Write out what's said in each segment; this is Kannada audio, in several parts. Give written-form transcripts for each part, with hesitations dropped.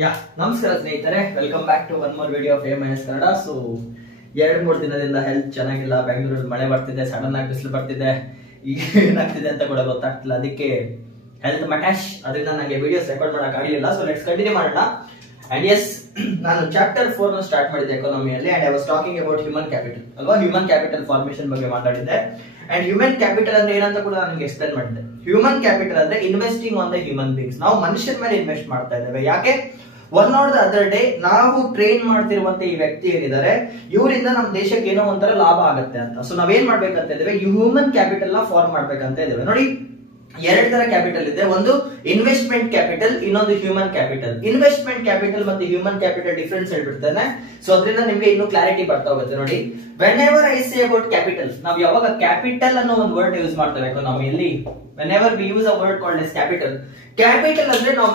ಯಾ ನಮಸ್ಕಾರ ಸ್ನೇಹಿತರೆ, welcome back to one more video of A- Kannada. So 2-3 ದಿನದಿಂದ ಹೆಲ್ತ್ ಚೆನ್ನಾಗಿಲ್ಲ. ಬೆಂಗಳೂರಲ್ಲಿ ಮಳೆ ಬರ್ತಿದೆ, ಸಡನ್ ಆಗಿ ಬಿಸಿಲು ಬರ್ತಿದೆ, ಈಗ ಏನಾಗ್ತಿದೆ ಅಂತ ಕೂಡ ಗೊತ್ತಾಗ್ತಿಲ್ಲ. ಅದಕ್ಕೆ ಹೆಲ್ತ್ ಮಟ್ಯಾಶ್, ಅದರಿಂದ ನನಗೆ ವಿಡಿಯೋಸ್ ರೆಕಾರ್ಡ್ ಮಾಡಕ್ ಆಗಲಿಲ್ಲ. ಸೊ ಲೆಟ್ಸ್ ಕಂಟಿನ್ಯೂ ಮಾಡೋಣ. ಅಂಡ್ ಎಸ್, ನಾನು ಚಾಪ್ಟರ್ 4 ಸ್ಟಾರ್ಟ್ ಮಾಡಿದ್ದೆ ಎಕಾನಮಿಯಲ್ಲಿ. And I was talking about human capital ಅಲ್ವಾ, ಹ್ಯೂಮನ್ ಕ್ಯಾಪಿಟಲ್ ಫಾರ್ಮೇಶನ್ ಬಗ್ಗೆ ಮಾತಾಡಿದ್ದೆ. ಅಂಡ್ ಹ್ಯೂಮನ್ ಕ್ಯಾಪಿಟಲ್ ಅಂದ್ರೆ ಏನಂತ ಕೂಡ ನಾನು ಎಕ್ಸ್ಪ್ಲೈನ್ ಮಾಡಿದ್ದೆ. ಹ್ಯೂಮನ್ ಕ್ಯಾಪಿಟಲ್ ಅಂದ್ರೆ investing on the human beings. ನಾವು ಮನುಷ್ಯರ ಮೇಲೆ ಇನ್ವೆಸ್ಟ್ ಮಾಡ್ತಾ ಇದ್ದೇವೆ. ಯಾಕೆ? One or the other day ನಾವು ಟ್ರೈನ್ ಮಾಡ್ತಿರುವಂತ ಈ ವ್ಯಕ್ತಿ ಏನಿದ್ದಾರೆ, ಇವರಿಂದ ನಮ್ಮ ದೇಶಕ್ಕೆ ಏನೋ ಒಂಥರ ಲಾಭ ಆಗುತ್ತೆ ಅಂತ. ಸೊ ನಾವೇನ್ ಮಾಡ್ಬೇಕಂತ ಇದ್ದೇವೆ, ಹ್ಯೂಮನ್ ಕ್ಯಾಪಿಟಲ್ ನ ಫಾರ್ಮ್ ಮಾಡ್ಬೇಕಂತ ಇದ್ದೇವೆ. ನೋಡಿ, 2 ತರ ಕ್ಯಾಪಿಟಲ್ ಇದೆ. ಒಂದು ಇನ್ವೆಸ್ಟ್ಮೆಂಟ್ ಕ್ಯಾಪಿಟಲ್, ಇನ್ನೊಂದು ಹ್ಯೂಮನ್ ಕ್ಯಾಪಿಟಲ್. ಇನ್ವೆಸ್ಟ್ಮೆಂಟ್ ಕ್ಯಾಪಿಟಲ್ ಮತ್ತೆ ಹ್ಯೂಮನ್ ಕ್ಯಾಪಿಟಲ್ ಡಿಫರೆನ್ಸ್ ಹೇಳ್ಬಿಡ್ತಾನೆ. ಸೊ ಅದರಿಂದ ನಿಮ್ಗೆ ಇನ್ನೂ ಕ್ಲಾರಿಟಿ ಬರ್ತಾ ಹೋಗುತ್ತೆ. ನೋಡಿ, whenever I say about capital, ನಾವು ಯಾವಾಗ ಕ್ಯಾಪಿಟಲ್ ಅನ್ನೋ ಒಂದು ವರ್ಡ್ ಯೂಸ್ ಮಾಡ್ತೇವೆ ಎಕಾನಮಿಯಲ್ಲಿ, whenever we use a word called as capital. Capital ಅಂದ್ರೆ ನಾವು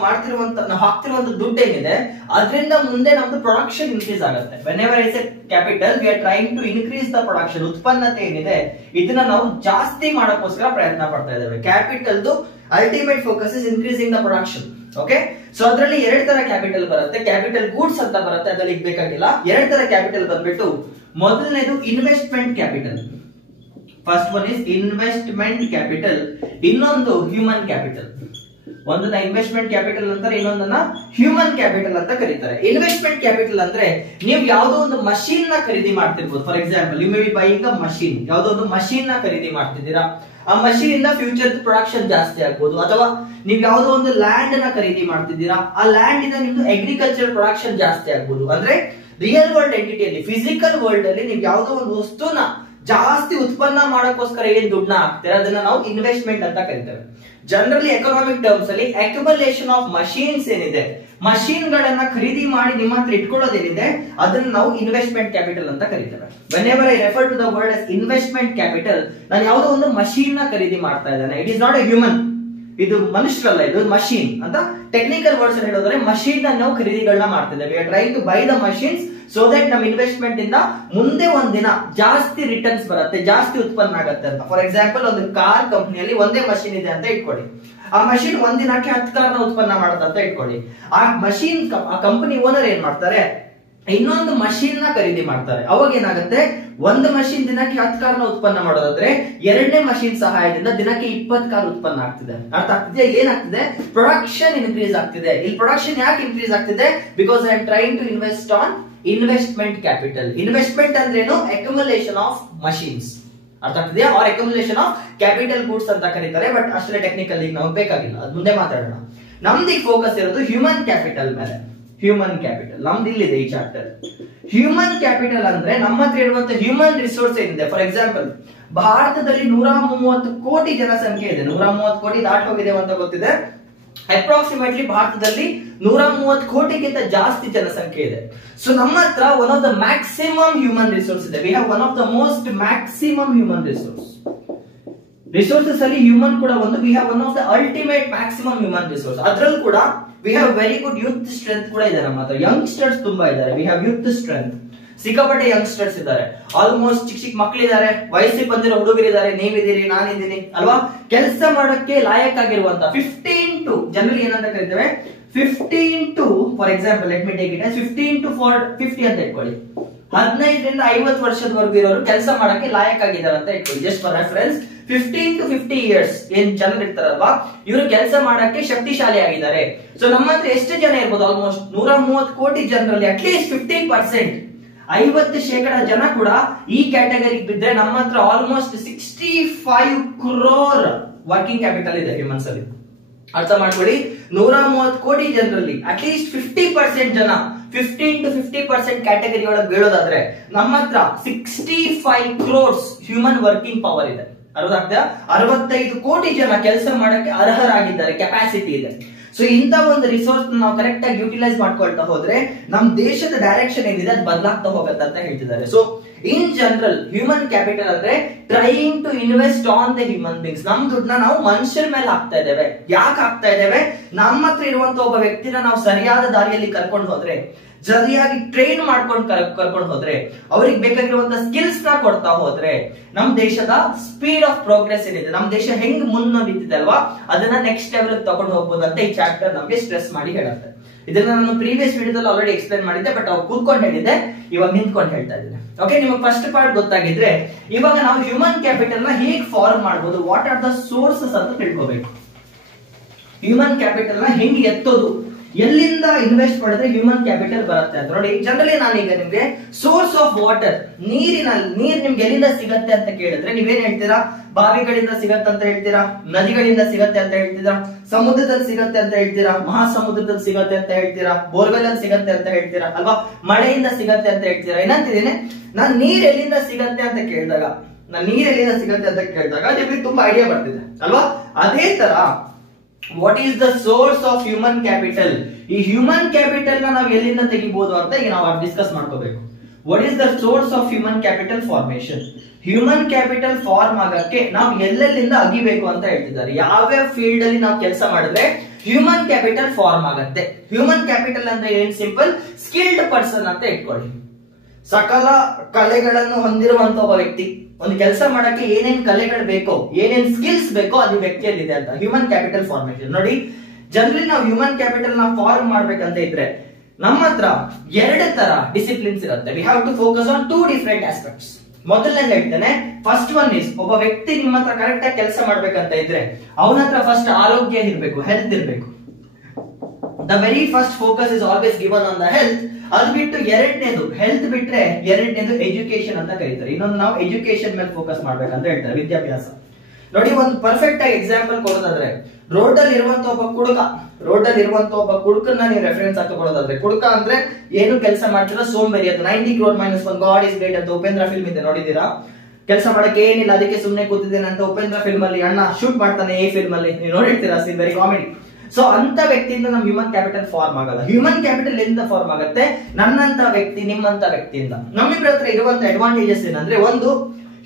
ಹಾಕ್ತಿರುವಂತ ದುಡ್ಡು ಏನಿದೆ, ಅದರಿಂದ ಮುಂದೆ ನಮ್ದು ಪ್ರೊಡಕ್ಷನ್ ಇನ್ಕ್ರೀಸ್ ಆಗುತ್ತೆ. Whenever I say capital, we are trying to increase the production. ಉತ್ಪನ್ನತೆ ಏನಿದೆ ಇದನ್ನ ನಾವು ಜಾಸ್ತಿ ಮಾಡೋಕ್ಕೋಸ್ಕರ ಪ್ರಯತ್ನ ಪಡ್ತಾ ಇದ್ದೇವೆ. ಕ್ಯಾಪಿಟಲ್ದು ultimate focus is increasing the production. Okay, so ಅದರಲ್ಲಿ 2 ತರ ಕ್ಯಾಪಿಟಲ್ ಬರುತ್ತೆ. ಕ್ಯಾಪಿಟಲ್ ಗೂಡ್ಸ್ ಅಂತ ಬರುತ್ತೆ, ಅದ್ರಲ್ಲಿ ಬೇಕಾಗಿಲ್ಲ. 2 ತರ ಕ್ಯಾಪಿಟಲ್ ಬಂದ್ಬಿಟ್ಟು, ಮೊದಲನೇದು investment capital. First one is investment capital, ಇನ್ನೊಂದು ಹ್ಯೂಮನ್ ಕ್ಯಾಪಿಟಲ್. ಒಂದನ್ನ ಇನ್ವೆಸ್ಟ್ಮೆಂಟ್ ಕ್ಯಾಪಿಟಲ್ ಅಂತಾರೆ, ಇನ್ನೊಂದನ್ನ ಹ್ಯೂಮನ್ ಕ್ಯಾಪಿಟಲ್ ಅಂತ ಕರೀತಾರೆ. ಇನ್ವೆಸ್ಟ್ಮೆಂಟ್ ಕ್ಯಾಪಿಟಲ್ ಅಂದ್ರೆ ನೀವು ಯಾವ್ದೋ ಒಂದು ಮಷೀನ್ ನ ಖರೀದಿ ಮಾಡ್ತಿರ್ಬೋದು. For example, you may be buying a machine. ಯಾವ್ದೋ ಒಂದು ಮಷೀನ್ ನ ಖರೀದಿ ಮಾಡ್ತಿದ್ದೀರಾ, ಆ ಮಷೀನ್ ಇಂದ ಫ್ಯೂಚರ್ ಪ್ರೊಡಕ್ಷನ್ ಜಾಸ್ತಿ ಆಗ್ಬೋದು. ಅಥವಾ ನೀವು ಯಾವ್ದೋ ಒಂದು ಲ್ಯಾಂಡ್ ನ ಖರೀದಿ ಮಾಡ್ತಿದ್ದೀರಾ, ಆ ಲ್ಯಾಂಡ್ ಇಂದ ನಿಮ್ದು ಅಗ್ರಿಕಲ್ಚರ್ ಪ್ರೊಡಕ್ಷನ್ ಜಾಸ್ತಿ ಆಗ್ಬೋದು. ಅಂದ್ರೆ ರಿಯಲ್ ವರ್ಲ್ಡ್ ಎಂಟಿಟಿಯಲ್ಲಿ, ಫಿಸಿಕಲ್ ವರ್ಲ್ಡ್ ಅಲ್ಲಿ ನೀವು ಯಾವ್ದೋ ಒಂದು ವಸ್ತುನ ಜಾಸ್ತಿ ಉತ್ಪನ್ನ ಮಾಡೋಕ್ಕೋಸ್ಕರ ಏನ್ ದುಡ್ಡನ್ನ ಹಾಕ್ತಾರೆ, ಅದನ್ನ ನಾವು ಇನ್ವೆಸ್ಟ್ಮೆಂಟ್ ಅಂತ ಕರಿತೇವೆ. ಜನರಲಿ ಎಕನಾಮಿಕ್ ಟರ್ಮ್ಸ್ ಅಲ್ಲಿ ಅಕ್ಯುಮುಲೇಷನ್ ಆಫ್ ಮಷೀನ್ಸ್ ಏನಿದೆ, ಮಷೀನ್ ಗಳನ್ನ ಖರೀದಿ ಮಾಡಿ ನಿಮ್ಮ ಹತ್ರ ಇಟ್ಕೊಳ್ಳೋದೇನಿದೆ, ಅದನ್ನ ನಾವು ಇನ್ವೆಸ್ಟ್ಮೆಂಟ್ ಕ್ಯಾಪಿಟಲ್ ಅಂತ ಕರಿತೇವೆ. Whenever I refer to the word as investment capital, ನಾನು ಯಾವುದೋ ಒಂದು ಮಷೀನ್ ನ ಖರೀದಿ ಮಾಡ್ತಾ ಇದ್ದೇನೆ. It is not a human, ಇದು ಮನುಷ್ಯರಲ್ಲ, ಇದು ಮಷೀನ್ ಅಂತ. ಟೆಕ್ನಿಕಲ್ ವರ್ಡ್ಸ್ ಅಲ್ಲಿ ಹೇಳೋದ್ರೆ ಮಷೀನ್ ನಾವು ಖರೀದಿಗಳನ್ನ ಮಾಡ್ತಿದ್ದೇವೆ. We are trying to buy the machines so that ನಮ್ಮ ಇನ್ವೆಸ್ಟ್ಮೆಂಟ್ ಇಂದ ಮುಂದೆ ಒಂದಿನ ಜಾಸ್ತಿ ರಿಟರ್ನ್ಸ್ ಬರುತ್ತೆ, ಜಾಸ್ತಿ ಉತ್ಪನ್ನ ಆಗುತ್ತೆ ಅಂತ. ಫಾರ್ ಎಕ್ಸಾಂಪಲ್, ಒಂದು ಕಾರ್ ಕಂಪನಿಯಲ್ಲಿ ಒಂದೇ ಮಷೀನ್ ಇದೆ ಅಂತ ಇಟ್ಕೊಳ್ಳಿ. ಆ ಮಷೀನ್ ಒಂದಿನಕ್ಕೆ 10 ಕಾರ್ನ ಉತ್ಪನ್ನ ಮಾಡುತ್ತೆ ಅಂತ ಇಟ್ಕೊಳ್ಳಿ. ಆ ಮಷೀನ್, ಆ ಕಂಪನಿ ಓನರ್ ಏನ್ ಮಾಡ್ತಾರೆ, ಇನ್ನೊಂದು ಮಷೀನ್ ನ ಖರೀದಿ ಮಾಡ್ತಾರೆ. ಅವಾಗ ಏನಾಗುತ್ತೆ, ಒಂದು ಮಷೀನ್ ದಿನಕ್ಕೆ 10 ಕಾರ್ನ ಉತ್ಪನ್ನ ಮಾಡೋದಾದ್ರೆ, 2ನೇ ಮಷೀನ್ ಸಹಾಯದಿಂದ ದಿನಕ್ಕೆ 20 ಕಾರ್ ಉತ್ಪನ್ನ ಆಗ್ತಿದೆ. ಅರ್ಥ ಆಗ್ತಿದೆ? ಏನಾಗ್ತಿದೆ, ಪ್ರೊಡಕ್ಷನ್ ಇನ್ಕ್ರೀಸ್ ಆಗ್ತಿದೆ. ಇಲ್ಲಿ ಪ್ರೊಡಕ್ಷನ್ ಯಾಕೆ ಇನ್ಕ್ರೀಸ್ ಆಗ್ತಿದೆ? Because I am trying to invest on investment capital. Investment ಅಂದ್ರೇನು? Accumulation of machines. ಅರ್ಥ ಆಗ್ತಿದೆಯಾ? Or accumulation of capital goods ಅಂತ ಕರೀತಾರೆ. ಬಟ್ ಅಷ್ಟೇ ಟೆಕ್ನಿಕಲ್ ಈಗ ನಮ್ಗೆ ಬೇಕಾಗಿಲ್ಲ, ಅದು ಮುಂದೆ ಮಾತಾಡೋಣ. ನಮ್ದು ಫೋಕಸ್ ಇರೋದು ಹ್ಯೂಮನ್ ಕ್ಯಾಪಿಟಲ್ ಮೇಲೆ. ಹ್ಯೂಮನ್ ಕ್ಯಾಪಿಟಲ್ ನಮ್ದು ಇಲ್ಲಿದೆ ಈ ಚಾಪ್ಟರ್. ಹ್ಯೂಮನ್ ಕ್ಯಾಪಿಟಲ್ ಅಂದ್ರೆ ನಮ್ಮ ಹತ್ರ ಇರುವಂತ ಹ್ಯೂಮನ್ ರಿಸೋರ್ಸ್ ಏನಿದೆ. ಫಾರ್ ಎಕ್ಸಾಂಪಲ್, ಭಾರತದಲ್ಲಿ 130 ಕೋಟಿ ಜನಸಂಖ್ಯೆ ಇದೆ. 130 ಕೋಟಿ ದಾಟ್ ಹೋಗಿದೆ ಅಂತ ಗೊತ್ತಿದೆ. ಅಪ್ರಾಕ್ಸಿಮೇಟ್ಲಿ ಭಾರತದಲ್ಲಿ 130 ಕೋಟಿಗಿಂತ ಜಾಸ್ತಿ ಜನಸಂಖ್ಯೆ ಇದೆ. ಸೊ ನಮ್ಮ ಹತ್ರ one of the maximum human resource ಇದೆ. We have one of the most maximum human resources ಅಲ್ಲಿ ಹ್ಯೂಮನ್ ಕೂಡ ಒಂದು. We have one of the ultimate maximum human resource. ಅದ್ರಲ್ಲಿ ಕೂಡ we have very good youth strength ಕೂಡ ಇದೆ ನಮ್ಮ ಹತ್ರ. ಯಂಗ್ಸ್ಟರ್ಸ್ ತುಂಬಾ ಇದ್ದಾರೆ. ವಿ ಹ್ಯಾವ್ ಯೂತ್ ಸ್ಟ್ರೆಂತ್, ಸಿಕ್ಕಾಪಟ್ಟೆ ಯಂಗ್ಸ್ಟರ್ಸ್ ಇದ್ದಾರೆ. ಆಲ್ಮೋಸ್ಟ್ ಚಿಕ್ಕ ಮಕ್ಕಳಿದ್ದಾರೆ, ವಯಸ್ಸಿಗೆ ಬಂದಿರೋ ಹುಡುಗರಿದ್ದಾರೆ, ನೀವಿದ್ದೀರಿ, ನಾನಿದ್ದೀನಿ ಅಲ್ವಾ. ಕೆಲಸ ಮಾಡೋಕ್ಕೆ ಲಾಯಕ್ಕಾಗಿರುವಂತ 15 to ಜನರಲಿ ಏನಂತ ಕರಿತೇವೆ, 15 to, for example let me take it as 15 to 50 ಅಂತ ಇಟ್ಕೊಳ್ಳಿ. 15ರಿಂದ 50 ವರ್ಷದವರೆಗೂ ಇರೋರು ಕೆಲಸ ಮಾಡಕ್ಕೆ ಲಾಯಕ್ಕಾಗಿದ್ದಾರೆ ಅಂತ ಇಟ್ಕೊಳ್ಳಿ. Just for reference, 15 to 50 years ಏನ್ ಜನರು ಇರ್ತಾರಲ್ವಾ, ಇವರು ಕೆಲಸ ಮಾಡಕ್ಕೆ ಶಕ್ತಿಶಾಲಿ ಆಗಿದ್ದಾರೆ. ಸೊ ನಮ್ಮ ಹತ್ರ ಎಷ್ಟು ಜನ ಇರ್ಬೋದು, ಆಲ್ಮೋಸ್ಟ್ 130 ಕೋಟಿ ಜನರಲ್ಲಿ ಅಟ್ಲೀಸ್ಟ್ 50%, 50% ಜನ ಕೂಡ ಈ ಕ್ಯಾಟಗರಿಗೆ ಬಿದ್ರೆ ನಮ್ಮ ಹತ್ರ ಆಲ್ಮೋಸ್ಟ್ 65 crore ವರ್ಕಿಂಗ್ ಕ್ಯಾಪಿಟಲ್ ಇದೆ ಹ್ಯೂಮನ್ಸ್ ಅಲ್ಲಿ. ಅರ್ಥ ಮಾಡ್ಕೊಳ್ಳಿ, 130 ಕೋಟಿ ಜನರಲ್ಲಿ ಅಟ್ಲೀಸ್ಟ್ 50% ಜನ 15 to 50% ಕ್ಯಾಟಗರಿ ಒಳಗೆ ಬೀಳೋದಾದ್ರೆ ನಮ್ಮ ಹತ್ರ 65 crores ಹ್ಯೂಮನ್ ವರ್ಕಿಂಗ್ ಪವರ್ ಇದೆ. 65 ಕೋಟಿ ಜನ ಕೆಲಸ ಮಾಡಕ್ಕೆ ಅರ್ಹರಾಗಿದ್ದಾರೆ, ಕೆಪಾಸಿಟಿ ಇದೆ. ಸೊ ಇಂತ ಒಂದು ರಿಸೋರ್ಸ್ ನಾವು ಕರೆಕ್ಟ್ ಆಗಿ ಯುಟಿಲೈಸ್ ಮಾಡ್ಕೊಳ್ತಾ ಹೋದ್ರೆ ನಮ್ ದೇಶದ ಡೈರೆಕ್ಷನ್ ಏನಿದೆ ಅದು ಬದಲಾಗ್ತಾ ಹೋಗುತ್ತೆ ಅಂತ ಹೇಳ್ತಿದ್ದಾರೆ. So in general human capital ಅಂದ್ರೆ trying to invest on the human beings. ನಮ್ ದುಡ್ಡನ್ನ ನಾವು ಮನುಷ್ಯರ ಮೇಲೆ ಹಾಕ್ತಾ ಇದ್ದೇವೆ. ಯಾಕೆ ಹಾಕ್ತಾ ಇದ್ದೇವೆ? ನಮ್ಮ ಹತ್ರ ಇರುವಂತ ಒಬ್ಬ ವ್ಯಕ್ತಿನ ನಾವು ಸರಿಯಾದ ದಾರಿಯಲ್ಲಿ ಕರ್ಕೊಂಡು ಹೋದ್ರೆ, ಸರಿಯಾಗಿ ಟ್ರೈನ್ ಮಾಡ್ಕೊಂಡು ಕರ್ಕೊಂಡು ಹೋದ್ರೆ, ಅವ್ರಿಗೆ ಬೇಕಾಗಿರುವಂತ ಸ್ಕಿಲ್ಸ್ ನ ಕೊಡ್ತಾ ಹೋದ್ರೆ, ನಮ್ ದೇಶದ ಸ್ಪೀಡ್ ಆಫ್ ಪ್ರೋಗ್ರೆಸ್ ಏನಿದೆ, ನಮ್ ದೇಶ ಹೆಂಗ್ ಮುನ್ನಡೀತಿದೆ ಅಲ್ವಾ, ಅದನ್ನ ನೆಕ್ಸ್ಟ್ ಲೆವೆಲ್ ತಗೊಂಡು ಹೋಗ್ಬೋದು ಅಂತ ಈ ಚಾಪ್ಟರ್ ನಮ್ಗೆ ಸ್ಟ್ರೆಸ್ ಮಾಡಿ ಹೇಳುತ್ತೆ. ಇದನ್ನ ನಾನು ಪ್ರೀವಿಯಸ್ ವಿಡಿಯೋದಲ್ಲಿ ಆಲ್ರೆಡಿ ಎಕ್ಸ್ಪ್ಲೈನ್ ಮಾಡಿದ್ದೆ, ಬಟ್ ಅವಾಗ ಕೂತ್ಕೊಂಡು ಹೇಳಿದ್ದೆ, ಇವಾಗ ನಿಂತ್ಕೊಂಡು ಹೇಳ್ತಾ ಇದ್ದೀನಿ. ಓಕೆ, ನಿಮಗೆ ಫಸ್ಟ್ ಪಾರ್ಟ್ ಗೊತ್ತಾಗಿದ್ರೆ ಇವಾಗ ನಾವು ಹ್ಯೂಮನ್ ಕ್ಯಾಪಿಟಲ್ ನ ಹೇಗೆ ಫಾರ್ಮ್ ಮಾಡಬಹುದು, ವಾಟ್ ಆರ್ ದ ಸೋರ್ಸಸ್ ಅಂತ ತಿಳ್ಕೋಬೇಕು. ಹ್ಯೂಮನ್ ಕ್ಯಾಪಿಟಲ್ ನ ಹೆಂಗೆ ಎತ್ತೋದು, ಎಲ್ಲಿಂದ ಇನ್ವೆಸ್ಟ್ ಮಾಡಿದ್ರೆ ಹ್ಯೂಮನ್ ಕ್ಯಾಪಿಟಲ್ ಬರುತ್ತೆ ಅಂತ ನೋಡಿ. ಜನರಲಿ ನಾನೀಗ ನಿಮ್ಗೆ ಸೋರ್ಸ್ ಆಫ್ ವಾಟರ್, ನೀರ್ ನಿಮ್ಗೆ ಎಲ್ಲಿಂದ ಸಿಗತ್ತೆ ಅಂತ ಕೇಳಿದ್ರೆ ನೀವೇನ್ ಹೇಳ್ತೀರಾ? ಬಾವಿಗಳಿಂದ ಸಿಗತ್ತೆ ಅಂತ ಹೇಳ್ತೀರಾ, ನದಿಗಳಿಂದ ಸಿಗತ್ತೆ ಅಂತ ಹೇಳ್ತೀರಾ, ಸಮುದ್ರದಲ್ಲಿ ಸಿಗತ್ತೆ ಅಂತ ಹೇಳ್ತೀರಾ, ಮಹಾಸಮುದ್ರದಲ್ಲಿ ಸಿಗತ್ತೆ ಅಂತ ಹೇಳ್ತೀರಾ, ಬೋರ್ವೆಲ್ ಅಲ್ಲಿ ಸಿಗತ್ತೆ ಅಂತ ಹೇಳ್ತೀರಾ ಅಲ್ವಾ, ಮಳೆಯಿಂದ ಸಿಗತ್ತೆ ಅಂತ ಹೇಳ್ತೀರಾ. ಏನಂತಿದ್ದೀನಿ, ನಾನ್ ನೀರ್ ಎಲ್ಲಿಂದ ಸಿಗತ್ತೆ ಅಂತ ಕೇಳಿದಾಗ ನಿಮ್ಗೆ ತುಂಬಾ ಐಡಿಯಾ ಬರ್ತಿದೆ ಅಲ್ವಾ. ಅದೇ ತರ what is the source of human capital, ಈ ಹ್ಯೂಮನ್ ಕ್ಯಾಪಿಟಲ್ ನ ನಾವು ಎಲ್ಲಿಂದ ತೆಗಿಬಹುದು ಅಂತ ಈಗ ನಾವು ಡಿಸ್ಕಸ್ ಮಾಡ್ಕೋಬೇಕು. What is the source of human capital formation, human capital form ಆಗಕ್ಕೆ ನಾವು ಎಲ್ಲೆಲ್ಲಿಂದ ಅಗಿಬೇಕು ಅಂತ ಹೇಳ್ತಿದ್ದಾರೆ. ಯಾವ್ಯಾವ ಫೀಲ್ಡ್ ಅಲ್ಲಿ ನಾವು ಕೆಲಸ ಮಾಡಿದ್ರೆ ಹ್ಯೂಮನ್ ಕ್ಯಾಪಿಟಲ್ ಫಾರ್ಮ್ ಆಗತ್ತೆ. ಹ್ಯೂಮನ್ ಕ್ಯಾಪಿಟಲ್ ಅಂದ್ರೆ ಏನ್ ಸಿಂಪಲ್, ಸ್ಕಿಲ್ಡ್ ಪರ್ಸನ್ ಅಂತ ಇಟ್ಕೊಳ್ಳಿ. ಸಕಲ ಕಲೆಗಳನ್ನು ಹೊಂದಿರುವಂತ ಒಬ್ಬ ವ್ಯಕ್ತಿ, ಒಂದು ಕೆಲಸ ಮಾಡಕ್ಕೆ ಏನೇನ್ ಕಲೆಗಳು ಬೇಕೋ, ಏನೇನ್ ಸ್ಕಿಲ್ಸ್ ಬೇಕೋ ಅದು ವ್ಯಕ್ತಿಯಲ್ಲಿದೆ ಅಂತ ಹ್ಯೂಮನ್ ಕ್ಯಾಪಿಟಲ್ ಫಾರ್ಮೇಶನ್. ನೋಡಿ, ಜನರಲಿ ನಾವು ಹ್ಯೂಮನ್ ಕ್ಯಾಪಿಟಲ್ ನ ಫಾರ್ಮ್ ಮಾಡ್ಬೇಕಂತ ಇದ್ರೆ ನಮ್ಮ ಹತ್ರ ಎರಡು ತರ ಡಿಸಿಪ್ಲಿನ್ಸ್ ಇರುತ್ತೆ. We have to focus on two different aspects. ಮೊದಲನೇ ಹೇಳ್ತೇನೆ, ಫಸ್ಟ್ ಒನ್ ಇಸ್, ಒಬ್ಬ ವ್ಯಕ್ತಿ ನಿಮ್ಮ ಹತ್ರ ಕರೆಕ್ಟ್ ಆಗಿ ಕೆಲಸ ಮಾಡ್ಬೇಕಂತ ಇದ್ರೆ ಅವನ ಹತ್ರ ಫಸ್ಟ್ ಆರೋಗ್ಯ ಇರ್ಬೇಕು, ಹೆಲ್ತ್ ಇರ್ಬೇಕು. The very first focus is always given on the health. ಅದು ಬಿಟ್ಟು ಎರಡನೇದು, ಹೆಲ್ತ್ ಬಿಟ್ರೆ ಎರಡನೇದು ಎಜುಕೇಶನ್ ಅಂತ ಕರೀತಾರೆ. ಇನ್ನೊಂದು ನಾವು ಎಜುಕೇಶನ್ ಮೇಲೆ ಫೋಕಸ್ ಮಾಡ್ಬೇಕಂತ ಹೇಳ್ತಾರೆ, ವಿದ್ಯಾಭ್ಯಾಸ. ನೋಡಿ, ಒಂದು ಪರ್ಫೆಕ್ಟ್ ಆಗಿ ಎಕ್ಸಾಂಪಲ್ ಕೊಡೋದಾದ್ರೆ, ರೋಡ್ ಅಲ್ಲಿ ಇರುವಂತ ಒಬ್ಬ ಕುಡುಕನ್ನ ನೀವು ರೆಫರೆನ್ಸ್ ಹಾಕೊಳ್ಳೋದಾದ್ರೆ, ಕುಡುಕ ಅಂದ್ರೆ ಏನು ಕೆಲಸ ಮಾಡ್ತಿರೋ ಸೋಂಬೇರಿ. ಅದು 90 crore minus 1 god is great ಅಂತ ಉಪೇಂದ್ರ ಫಿಲ್ಮ್ ಇದೆ, ನೋಡಿದೀರಾ? ಕೆಲಸ ಮಾಡಕ್ಕೆ ಏನಿಲ್ಲ, ಅದಕ್ಕೆ ಸುಮ್ನೆ ಕೂತಿದ್ದೇನೆ ಅಂತ ಉಪೇಂದ್ರ ಫಿಲ್ಮ್ ಅಲ್ಲಿ ಅಣ್ಣ ಶೂಟ್ ಮಾಡ್ತಾನೆ. ಈ ಫಿಲ್ಮ್ ಅಲ್ಲಿ ನೀವು ನೋಡಿರ್ತೀರಾ, ಸಿ ವೆರಿ ಕಾಮಿಡಿ. ಸೊ ಅಂತ ವ್ಯಕ್ತಿಯಿಂದ ನಮ್ ಹ್ಯೂಮನ್ ಕ್ಯಾಪಿಟಲ್ ಫಾರ್ಮ್ ಆಗಲ್ಲ. ಹ್ಯೂಮನ್ ಕ್ಯಾಪಿಟಲ್ ಎಲ್ಲಿಂದ ಫಾರ್ಮ್ ಆಗುತ್ತೆ? ನನ್ನಂತ ವ್ಯಕ್ತಿ, ನಿಮ್ಮಂತ ವ್ಯಕ್ತಿಯಿಂದ. ನಮ್ಮಿಬ್ಬರ ಹತ್ರ ಇರುವಂತ ಅಡ್ವಾಂಟೇಜಸ್ ಏನಂದ್ರೆ, ಒಂದು,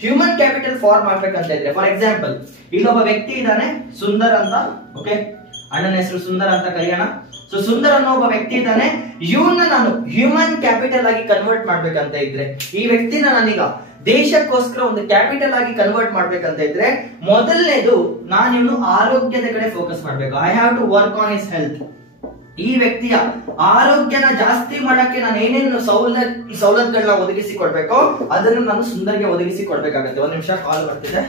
ಹ್ಯೂಮನ್ ಕ್ಯಾಪಿಟಲ್ ಫಾರ್ಮ್ ಆಗ್ಬೇಕಂತ ಇದ್ರೆ, ಫಾರ್ ಎಕ್ಸಾಂಪಲ್ ಇಲ್ಲೊಬ್ಬ ವ್ಯಕ್ತಿ ಇದ್ದಾನೆ ಸುಂದರ್ ಅಂತ, ಓಕೆ, ಅಣ್ಣನ ಹೆಸರು ಸುಂದರ್ ಅಂತ ಕರೆಯೋಣ. ಸೊ ಸುಂದರ್ ಅನ್ನೋ ಒಬ್ಬ ವ್ಯಕ್ತಿ ಇದ್ದಾನೆ, ಇವನ್ನ ನಾನು ಹ್ಯೂಮನ್ ಕ್ಯಾಪಿಟಲ್ ಆಗಿ ಕನ್ವರ್ಟ್ ಮಾಡ್ಬೇಕಂತ ಇದ್ರೆ, ಈ ವ್ಯಕ್ತಿನ ನಾನೀಗ ದೇಶಕ್ಕೋಸ್ಕರ ಒಂದು ಕ್ಯಾಪಿಟಲ್ ಆಗಿ ಕನ್ವರ್ಟ್ ಮಾಡ್ಬೇಕಂತ ಇದ್ರೆ, ಮೊದಲನೇದು ನಾನು ಇವನು ಆರೋಗ್ಯದ ಕಡೆ ಫೋಕಸ್ ಮಾಡ್ಬೇಕು. I have to work on his health. ಈ ವ್ಯಕ್ತಿಯ ಆರೋಗ್ಯನ ಜಾಸ್ತಿ ಮಾಡಕ್ಕೆ ನಾನು ಏನೇನು ಸವಲತ್ತುಗಳನ್ನ ಒದಗಿಸಿ ಕೊಡ್ಬೇಕೋ ಅದನ್ನು ನಾನು ಸುಂದರ್ಗೆ ಒದಗಿಸಿ ಕೊಡ್ಬೇಕಾಗತ್ತೆ. ಒಂದ್ ನಿಮಿಷ, ಕಾಲ್ ಬರ್ತಿದೆ.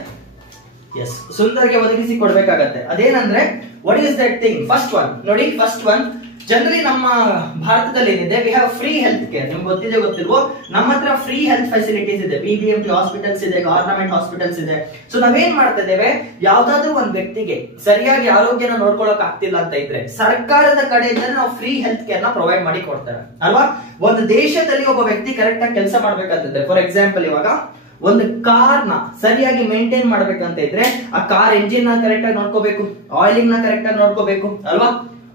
ಎಸ್, ಸುಂದರ್ಗೆ ಒದಗಿಸಿ ಕೊಡ್ಬೇಕಾಗತ್ತೆ. ಅದೇನಂದ್ರೆ, what is that thing? First one ನೋಡಿ, ಫಸ್ಟ್ ಒನ್, ಜನರಲಿ ನಮ್ಮ ಭಾರತದಲ್ಲಿ ಏನಿದೆ, we have free health care. ನಿಮ್ಗೆ ಗೊತ್ತಿದೆ ಗೊತ್ತಿಲ್ವೋ, ನಮ್ಮ ಹತ್ರ ಫ್ರೀ ಹೆಲ್ತ್ ಫೆಸಿಲಿಟೀಸ್ ಇದೆ. BBMP ಹಾಸ್ಪಿಟಲ್ಸ್ ಇದೆ, ಗವರ್ನಮೆಂಟ್ ಹಾಸ್ಪಿಟಲ್ಸ್ ಇದೆ. ಸೊ ನಾವೇನ್ ಮಾಡ್ತಾ ಇದ್ದೇವೆ, ಯಾವ್ದಾದ್ರು ಒಂದ್ ವ್ಯಕ್ತಿಗೆ ಸರಿಯಾಗಿ ಆರೋಗ್ಯನ ನೋಡ್ಕೊಳ್ಳೋಕೆ ಆಗ್ತಿಲ್ಲ ಅಂತ ಇದ್ರೆ ಸರ್ಕಾರದ ಕಡೆಯಿಂದ ನಾವು ಫ್ರೀ ಹೆಲ್ತ್ ಕೇರ್ ನ ಪ್ರೊವೈಡ್ ಮಾಡಿ ಕೊಡ್ತಾರೆ ಅಲ್ವಾ. ಒಂದು ದೇಶದಲ್ಲಿ ಒಬ್ಬ ವ್ಯಕ್ತಿ ಕರೆಕ್ಟ್ ಆಗಿ ಕೆಲಸ ಮಾಡ್ಬೇಕಂತಿದ್ರೆ, ಫಾರ್ ಎಕ್ಸಾಂಪಲ್ ಇವಾಗ ಒಂದು ಕಾರ್ ನ ಸರಿಯಾಗಿ ಮೇಂಟೈನ್ ಮಾಡ್ಬೇಕಂತ ಇದ್ರೆ ಆ ಕಾರ್ ಎಂಜಿನ್ ನ ಕರೆಕ್ಟ್ ಆಗಿ ನೋಡ್ಕೋಬೇಕು, ಆಯಿಲಿಂಗ್ ನ ಕರೆಕ್ಟ್ ಆಗಿ ನೋಡ್ಕೋಬೇಕು ಅಲ್ವಾ.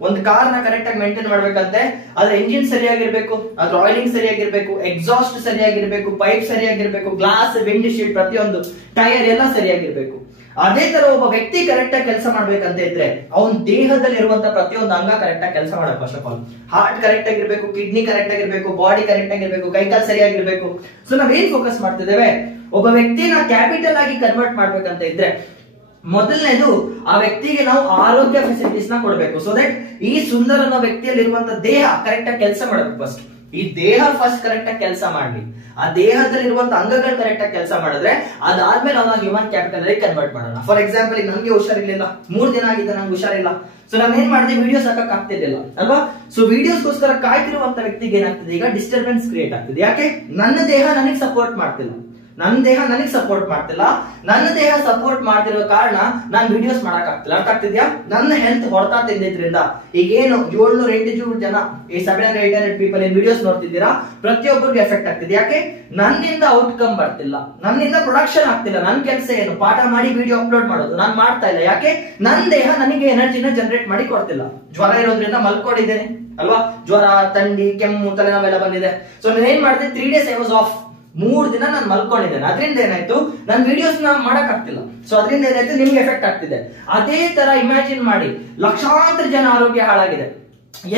ಒಂದು ಕಾರ್ ನ ಕರೆಕ್ಟ್ ಆಗಿ ಮೇಂಟೈನ್ ಮಾಡ್ಬೇಕಂತೆ ಅದ್ರ ಎಂಜಿನ್ ಸರಿಯಾಗಿರ್ಬೇಕು, ಅದ್ರ ಆಯಿಲಿಂಗ್ ಸರಿಯಾಗಿರ್ಬೇಕು, ಎಕ್ಸಾಸ್ಟ್ ಸರಿಯಾಗಿರ್ಬೇಕು, ಪೈಪ್ ಸರಿಯಾಗಿರ್ಬೇಕು, ಗ್ಲಾಸ್, ವಿಂಡ್ ಶೀಲ್ಡ್, ಪ್ರತಿಯೊಂದು ಟೈರ್ ಎಲ್ಲ ಸರಿಯಾಗಿರ್ಬೇಕು. ಅದೇ ತರ ಒಬ್ಬ ವ್ಯಕ್ತಿ ಕರೆಕ್ಟ್ ಆಗಿ ಕೆಲಸ ಮಾಡ್ಬೇಕಂತ ಇದ್ರೆ ಅವನ ದೇಹದಲ್ಲಿ ಇರುವಂತ ಪ್ರತಿಯೊಂದು ಅಂಗ ಕರೆಕ್ಟ್ ಆಗಿ ಕೆಲಸ ಮಾಡಬೇಕು. First of all heart correct ಆಗಿರ್ಬೇಕು, ಕಿಡ್ನಿ ಕರೆಕ್ಟ್ ಆಗಿರ್ಬೇಕು, ಬಾಡಿ ಕರೆಕ್ಟ್ ಆಗಿರ್ಬೇಕು, ಕೈಕಾಲು ಸರಿಯಾಗಿರ್ಬೇಕು. ಸೊ ನಾವೇನ್ ಫೋಕಸ್ ಮಾಡ್ತಿದ್ದೇವೆ, ಒಬ್ಬ ವ್ಯಕ್ತಿನ ಕ್ಯಾಪಿಟಲ್ ಆಗಿ ಕನ್ವರ್ಟ್ ಮಾಡ್ಬೇಕಂತ ಇದ್ರೆ ಮೊದಲನೇದು ಆ ವ್ಯಕ್ತಿಗೆ ನಾವು ಆರೋಗ್ಯ ಫೆಸಿಲಿಟೀಸ್ ನ ಕೊಡಬೇಕು. ಸೊ ದಟ್ ಈ ಸುಂದರ ಅನ್ನೋ ವ್ಯಕ್ತಿಯಲ್ಲಿ ಇರುವಂತ ದೇಹ ಕರೆಕ್ಟ್ ಆಗಿ ಕೆಲಸ ಮಾಡಬೇಕು. ಫಸ್ಟ್ ಈ ದೇಹ ಫಸ್ಟ್ ಕರೆಕ್ಟ್ ಆಗಿ ಕೆಲಸ ಮಾಡ್ಲಿ, ಆ ದೇಹದಲ್ಲಿ ಇರುವಂತ ಅಂಗಗಳು ಕರೆಕ್ಟ್ ಆಗಿ ಕೆಲಸ ಮಾಡಿದ್ರೆ ಅದಾದ್ಮೇಲೆ ನಾವು ಹ್ಯೂಮನ್ ಕ್ಯಾಪಿಟಲ್ ಆಗಿ ಕನ್ವರ್ಟ್ ಮಾಡೋಣ. ಫಾರ್ ಎಕ್ಸಾಂಪಲ್, ಈಗ ನಂಗೆ ಹುಷಾರಿರ್ಲಿಲ್ಲ, 3 ದಿನ ಆಗಿದೆ ನಂಗೆ ಹುಷಾರಿಲ್ಲ. ಸೊ ನಾನು ಏನ್ ಮಾಡಿದೆ, ವಿಡಿಯೋಸ್ ಹಾಕಕ್ ಆಗ್ತಿರ್ಲಿಲ್ಲ ಅಲ್ವಾ. ಸೊ ವಿಡಿಯೋಸ್ಗೋಸ್ಕರ ಕಾಯ್ತಿರುವಂತ ವ್ಯಕ್ತಿಗೆ ಏನಾಗ್ತದೆ, ಈಗ ಡಿಸ್ಟರ್ಬೆನ್ಸ್ ಕ್ರಿಯೇಟ್ ಆಗ್ತದೆ. ಯಾಕೆ? ನನ್ನ ದೇಹ ನನಗೆ ಸಪೋರ್ಟ್ ಮಾಡ್ತಿಲ್ಲ, ನನ್ನ ದೇಹ ಸಪೋರ್ಟ್ ಮಾಡ್ತಿರೋ ಕಾರಣ ನಾನು ವಿಡಿಯೋಸ್ ಮಾಡಕ್ ಆಗ್ತಿಲ್ಲ. ಅರ್ಥ ಆಗ್ತಿದ್ಯಾ? ನನ್ನ ಹೆಲ್ತ್ ಹೊರತಾ ತಿಂದಿದ್ರಿಂದ ಈಗೇನು 700-800 ಜನ, ಈ 700-800 ಪೀಪಲ್ ಏನ್ ವಿಡಿಯೋಸ್ ನೋಡ್ತಿದ್ದೀರಾ, ಪ್ರತಿಯೊಬ್ಬರಿಗೆ ಎಫೆಕ್ಟ್ ಆಗ್ತಿದೆ. ಯಾಕೆ? ನನ್ನಿಂದ ಔಟ್ಕಮ್ ಬರ್ತಿಲ್ಲ, ನನ್ನಿಂದ ಪ್ರೊಡಕ್ಷನ್ ಆಗ್ತಿಲ್ಲ. ನನ್ ಕೆಲಸ ಏನು, ಪಾಠ ಮಾಡಿ ವಿಡಿಯೋ ಅಪ್ಲೋಡ್ ಮಾಡೋದು, ನಾನು ಮಾಡ್ತಾ ಇಲ್ಲ. ಯಾಕೆ? ನನ್ನ ದೇಹ ನನಗೆ ಎನರ್ಜಿನ ಜನರೇಟ್ ಮಾಡಿ ಕೊಡ್ತಿಲ್ಲ. ಜ್ವರ ಇರೋದ್ರಿಂದ ಮಲ್ಕೊಂಡಿದ್ದೇನೆ ಅಲ್ವಾ, ಜ್ವರ, ಥಂಡಿ, ಕೆಮ್ಮು, ತಲೆನೋವೆಲ್ಲ ಬಂದಿದೆ. ಸೊ ನಾನು ಏನ್ ಮಾಡಿದೆ, 3 days ಐ ವಾಸ್ ಆಫ್. 3 ದಿನ ನಾನು ಮಲ್ಕೊಂಡಿದ್ದೇನೆ. ಅದರಿಂದ ಏನಾಯ್ತು, ನನ್ನ ವಿಡಿಯೋಸ್ ಮಾಡಕ್ ಆಗ್ತಿಲ್ಲ. ಸೊ ಅದರಿಂದ ಏನಾಯ್ತು, ನಿಮ್ಗೆ ಎಫೆಕ್ಟ್ ಆಗ್ತಿದೆ. ಅದೇ ತರ ಇಮ್ಯಾಜಿನ್ ಮಾಡಿ, ಲಕ್ಷಾಂತರ ಜನ ಆರೋಗ್ಯ ಹಾಳಾಗಿದೆ.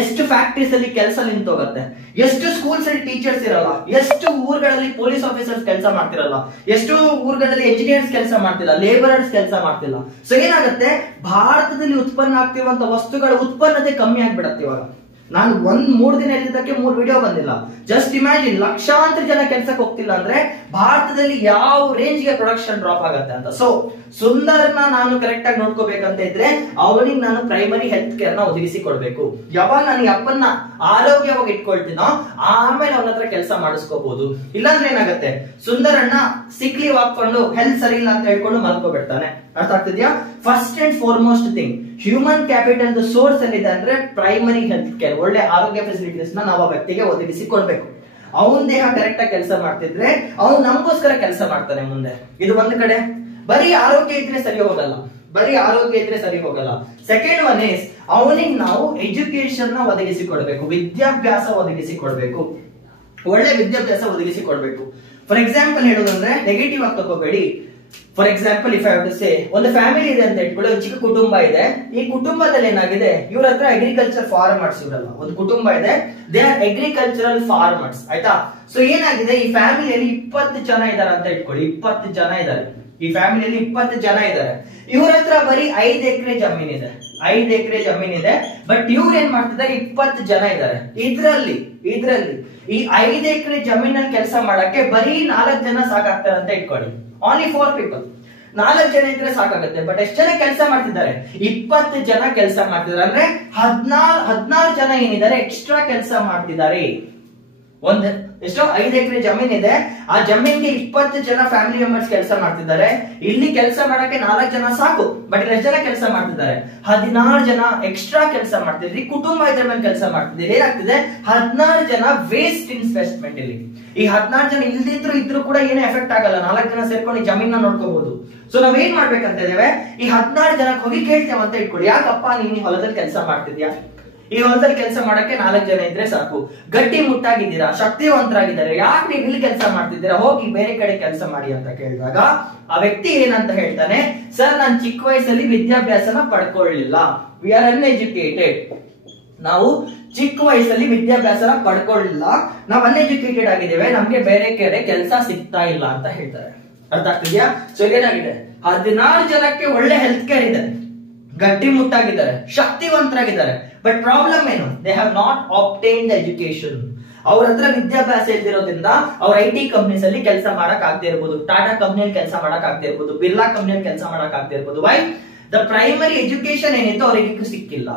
ಎಷ್ಟು ಫ್ಯಾಕ್ಟರೀಸ್ ಅಲ್ಲಿ ಕೆಲಸ ನಿಂತೋಗುತ್ತೆ, ಎಷ್ಟು ಸ್ಕೂಲ್ಸ್ ಅಲ್ಲಿ ಟೀಚರ್ಸ್ ಇರಲ್ಲ, ಎಷ್ಟು ಊರುಗಳಲ್ಲಿ ಪೊಲೀಸ್ ಆಫೀಸರ್ಸ್ ಕೆಲಸ ಮಾಡ್ತಿರಲ್ಲ, ಎಷ್ಟು ಊರುಗಳಲ್ಲಿ ಎಂಜಿನಿಯರ್ಸ್ ಕೆಲಸ ಮಾಡ್ತಿಲ್ಲ, ಲೇಬರರ್ಸ್ ಕೆಲಸ ಮಾಡ್ತಿಲ್ಲ. ಸೊ ಏನಾಗುತ್ತೆ, ಭಾರತದಲ್ಲಿ ಉತ್ಪನ್ನ ಆಗ್ತಿರುವಂತ ವಸ್ತುಗಳ ಉತ್ಪನ್ನತೆ ಕಮ್ಮಿ ಆಗ್ಬಿಡತ್ತೆ. ಇವಾಗ ನಾನು 3 ದಿನ ಇಲ್ಲಿದ್ದಕ್ಕೆ 3 ವಿಡಿಯೋ ಬಂದಿಲ್ಲ. ಜಸ್ಟ್ ಇಮ್ಯಾಜಿನ್, ಲಕ್ಷಾಂತರ ಜನ ಕೆಲ್ಸಕ್ಕೆ ಹೋಗ್ತಿಲ್ಲ ಅಂದ್ರೆ ಭಾರತದಲ್ಲಿ ಯಾವ ರೇಂಜ್ಗೆ ಪ್ರೊಡಕ್ಷನ್ ಡ್ರಾಪ್ ಆಗತ್ತೆ ಅಂತ. ಸೊ ಸುಂದರ್ನ ನಾನು ಕರೆಕ್ಟ್ ಆಗಿ ನೋಡ್ಕೋಬೇಕಂತ ಇದ್ರೆ ಅವನಿಗೆ ನಾನು ಪ್ರೈಮರಿ ಹೆಲ್ತ್ ಕೇರ್ ನ ಒದಗಿಸಿ ಕೊಡ್ಬೇಕು. ಯಾವಾಗ ನಾನು ಈ ಅಪ್ಪನ್ನ ಆರೋಗ್ಯವಾಗಿ ಇಟ್ಕೊಳ್ತೀನೋ ಆಮೇಲೆ ಅವನ ಹತ್ರ ಕೆಲಸ ಮಾಡಿಸ್ಕೋಬಹುದು. ಇಲ್ಲಾಂದ್ರೆ ಏನಾಗುತ್ತೆ, ಸುಂದರಣ್ಣ ಸಿಕ್ ಲೀವ್ ಹಾಕೊಂಡು ಹೆಲ್ತ್ ಸರಿ ಇಲ್ಲ ಅಂತ ಹೇಳ್ಕೊಂಡು ಮಲ್ಕೋಬಿಡ್ತಾನೆ. ಅರ್ಥ ಆಗ್ತಿದ್ಯಾ? First and foremost thing, human capital source ಏನಿದೆ ಅಂದ್ರೆ ಪ್ರೈಮರಿ ಹೆಲ್ತ್ ಕೇರ್, ಒಳ್ಳೆ ಆರೋಗ್ಯ ಫೆಸಿಲಿಟೀಸ್ ನ ನಾವು ಆ ವ್ಯಕ್ತಿಗೆ ಒದಗಿಸಿ ಕೊಡ್ಬೇಕು. ಅವನ್ ದೇಹ ಕರೆಕ್ಟ್ ಆಗಿ ಕೆಲಸ ಮಾಡ್ತಿದ್ರೆ ಅವನು ನಮಗೋಸ್ಕರ ಕೆಲಸ ಮಾಡ್ತಾನೆ ಮುಂದೆ. ಇದು ಒಂದ್ ಕಡೆ. ಬರೀ ಆರೋಗ್ಯ ಇದ್ರೆ ಸರಿ ಹೋಗಲ್ಲ, ಬರೀ ಆರೋಗ್ಯ ಇದ್ರೆ ಸರಿ ಹೋಗಲ್ಲ. ಸೆಕೆಂಡ್ ಒನ್ ಇಸ್, ಅವನಿಗೆ ನಾವು ಎಜುಕೇಶನ್ ನ ಒದಗಿಸಿ ಕೊಡ್ಬೇಕು, ವಿದ್ಯಾಭ್ಯಾಸ ಒದಗಿಸಿ ಕೊಡ್ಬೇಕು, ಒಳ್ಳೆ ವಿದ್ಯಾಭ್ಯಾಸ ಒದಗಿಸಿ ಕೊಡ್ಬೇಕು. ಫಾರ್ ಎಕ್ಸಾಂಪಲ್ ಹೇಳೋದಂದ್ರೆ ನೆಗೆಟಿವ್ ಆಗಿ ತಗೋಬೇಡಿ. For example if I have to say, ಒಂದು ಫ್ಯಾಮಿಲಿ ಇದೆ ಅಂತ ಇಟ್ಕೊಳ್ಳಿ, ಒಂದು ಚಿಕ್ಕ ಕುಟುಂಬ ಇದೆ. ಈ ಕುಟುಂಬದಲ್ಲಿ ಏನಾಗಿದೆ, ಇವ್ರ ಹತ್ರ ಅಗ್ರಿಕಲ್ಚರ್ ಫಾರ್ಮರ್ಸ್ ಇವರಲ್ಲ, ಒಂದು ಕುಟುಂಬ ಇದೆ, ದೇ ಆರ್ ಅಗ್ರಿಕಲ್ಚರಲ್ ಫಾರ್ಮರ್ಸ್. ಆಯ್ತಾ? ಸೊ ಏನಾಗಿದೆ, ಈ ಫ್ಯಾಮಿಲಿಯಲ್ಲಿ 20 ಜನ ಇದಾರೆ ಅಂತ ಇಟ್ಕೊಳ್ಳಿ, 20 ಜನ ಇದ್ದಾರೆ. ಈ ಫ್ಯಾಮಿಲಿಯಲ್ಲಿ 20 ಜನ ಇದ್ದಾರೆ. ಇವ್ರ ಹತ್ರ ಬರೀ 5 ಎಕರೆ ಜಮೀನ್ ಇದೆ, 5 ಎಕರೆ ಜಮೀನ್ ಇದೆ. ಬಟ್ ಇವ್ರು ಏನ್ ಮಾಡ್ತಿದ್ದಾರೆ, 20 ಜನ ಇದ್ದಾರೆ. ಇದ್ರಲ್ಲಿ ಈ 5 ಎಕರೆ ಜಮೀನಲ್ಲಿ ಕೆಲಸ ಮಾಡಕ್ಕೆ ಬರೀ 4 ಜನ ಸಾಕಾಗ್ತಾರೆ ಅಂತ ಇಟ್ಕೊಳ್ಳಿ. Only 4 people. 4 ಜನ ಇದ್ರೆ ಸಾಕಾಗುತ್ತೆ. ಬಟ್ ಎಷ್ಟು ಜನ ಕೆಲಸ ಮಾಡ್ತಿದ್ದಾರೆ, 20 ಜನ ಕೆಲಸ ಮಾಡ್ತಿದ್ದಾರೆ. ಅಂದ್ರೆ 16 ಜನ ಏನಿದ್ದಾರೆ ಎಕ್ಸ್ಟ್ರಾ ಕೆಲಸ ಮಾಡ್ತಿದ್ದಾರೆ. ಎಷ್ಟೋ 5 ಎಕರೆ ಜಮೀನ್ ಇದೆ, ಆ ಜಮೀನ್ಗೆ 20 ಜನ ಫ್ಯಾಮಿಲಿ ಮೆಂಬರ್ಸ್ ಕೆಲಸ ಮಾಡ್ತಿದ್ದಾರೆ. ಇಲ್ಲಿ ಕೆಲಸ ಮಾಡಕ್ಕೆ 4 ಜನ ಸಾಕು. ಬಟ್ ಇಲ್ಲಿ ಎಷ್ಟು ಜನ ಕೆಲಸ ಮಾಡ್ತಿದ್ದಾರೆ, 16 ಜನ ಎಕ್ಸ್ಟ್ರಾ ಕೆಲಸ ಮಾಡ್ತಿದ್ರಿ. ಕುಟುಂಬ ಇದ್ರ ಮೇಲೆ ಕೆಲಸ ಮಾಡ್ತಿದ್ದೀರಿ. ಏನಾಗ್ತಿದೆ, 16 ಜನ ವೇಸ್ಟ್ ಇನ್ವೆಸ್ಟ್ಮೆಂಟ್. ಇಲ್ಲಿ ಈ 16 ಜನ ಇದ್ರು ಕೂಡ ಏನು ಎಫೆಕ್ಟ್ ಆಗಲ್ಲ. 4 ಜನ ಸೇರ್ಕೊಂಡು ಜಮೀನ ನೋಡ್ಕೋಬಹುದು. ಸೊ ನಾವ್ ಏನ್ ಮಾಡ್ಬೇಕಂತ ಇದ್ದೇವೆ, ಈ 16 ಜನಕ್ಕೆ ಹೋಗಿ ಕೇಳ್ತೇವೆ ಅಂತ ಇಟ್ಕೊಳ್ಳಿ, ಯಾಕಪ್ಪ ನೀನ್ ಹೊಲದಲ್ಲಿ ಕೆಲಸ ಮಾಡ್ತಿದ್ಯಾ? ಈ ಹೊಲದಲ್ಲಿ ಕೆಲಸ ಮಾಡಕ್ಕೆ 4 ಜನ ಇದ್ರೆ ಸಾಕು. ಗಟ್ಟಿ ಮುಟ್ಟಾಗಿದ್ದೀರಾ, ಶಕ್ತಿವಂತರಾಗಿದ್ದಾರೆ, ಯಾಕೆ ನೀವು ಇಲ್ಲಿ ಕೆಲಸ ಮಾಡ್ತಿದ್ದೀರಾ, ಹೋಗಿ ಬೇರೆ ಕಡೆ ಕೆಲಸ ಮಾಡಿ ಅಂತ ಕೇಳಿದಾಗ ಆ ವ್ಯಕ್ತಿ ಏನಂತ ಹೇಳ್ತಾನೆ, ಸರ್ ನಾನು ಚಿಕ್ಕ ವಯಸ್ಸಲ್ಲಿ ವಿದ್ಯಾಭ್ಯಾಸನ ಪಡ್ಕೊಳ್ಳಿಲ್ಲ, ವಿ ಆರ್ ಅನ್ಎಜುಕೇಟೆಡ್. ನಾವು ಚಿಕ್ಕ ವಯಸ್ಸಲ್ಲಿ ವಿದ್ಯಾಭ್ಯಾಸನ ಪಡ್ಕೊಳ್ಳಿಲ್ಲ, ನಾವು ಅನ್ಎಜುಕೇಟೆಡ್ ಆಗಿದ್ದೇವೆ, ನಮ್ಗೆ ಬೇರೆ ಕಡೆ ಕೆಲಸ ಸಿಗ್ತಾ ಇಲ್ಲ ಅಂತ ಹೇಳ್ತಾರೆ. ಅರ್ಥ ಆಗ್ತಿದ್ಯಾ? ಸೊ ಏನಾಗಿದೆ, 16 ಜನಕ್ಕೆ ಒಳ್ಳೆ ಹೆಲ್ತ್ ಕೇರ್ ಇದೆ, ಗಟ್ಟಿ ಮುಟ್ಟಾಗಿದ್ದಾರೆ, ಶಕ್ತಿವಂತರಾಗಿದ್ದಾರೆ. ಬಟ್ ಪ್ರಾಬ್ಲಮ್ ಏನು, ದೇ ಹ್ಯಾವ್ ನಾಟ್ ಆಬ್ಟೈನ್ಡ್ ಎಜುಕೇಶನ್. ಅವ್ರ ಹತ್ರ ವಿದ್ಯಾಭ್ಯಾಸ ಇದ್ದಿರೋದ್ರಿಂದ ಅವ್ರ IT ಕಂಪನೀಸ್ ಅಲ್ಲಿ ಕೆಲಸ ಮಾಡಕ್ ಆಗ್ತಾ ಇರ್ಬೋದು, ಟಾಟಾ ಕಂಪನಿಯಲ್ಲಿ ಕೆಲಸ ಮಾಡಕ್ ಆಗ್ತಾ ಇರ್ಬೋದು, ಬಿರ್ಲಾ ಕಂಪನಿಯಲ್ಲಿ ಕೆಲಸ ಮಾಡಕ್ ಆಗ್ತಾ ಇರ್ಬೋದು. ವೈ? ದ ಪ್ರೈಮರಿ ಎಜುಕೇಶನ್ ಏನಿತ್ತು ಅವ್ರಿಗೆ ಸಿಕ್ಕಿಲ್ಲ.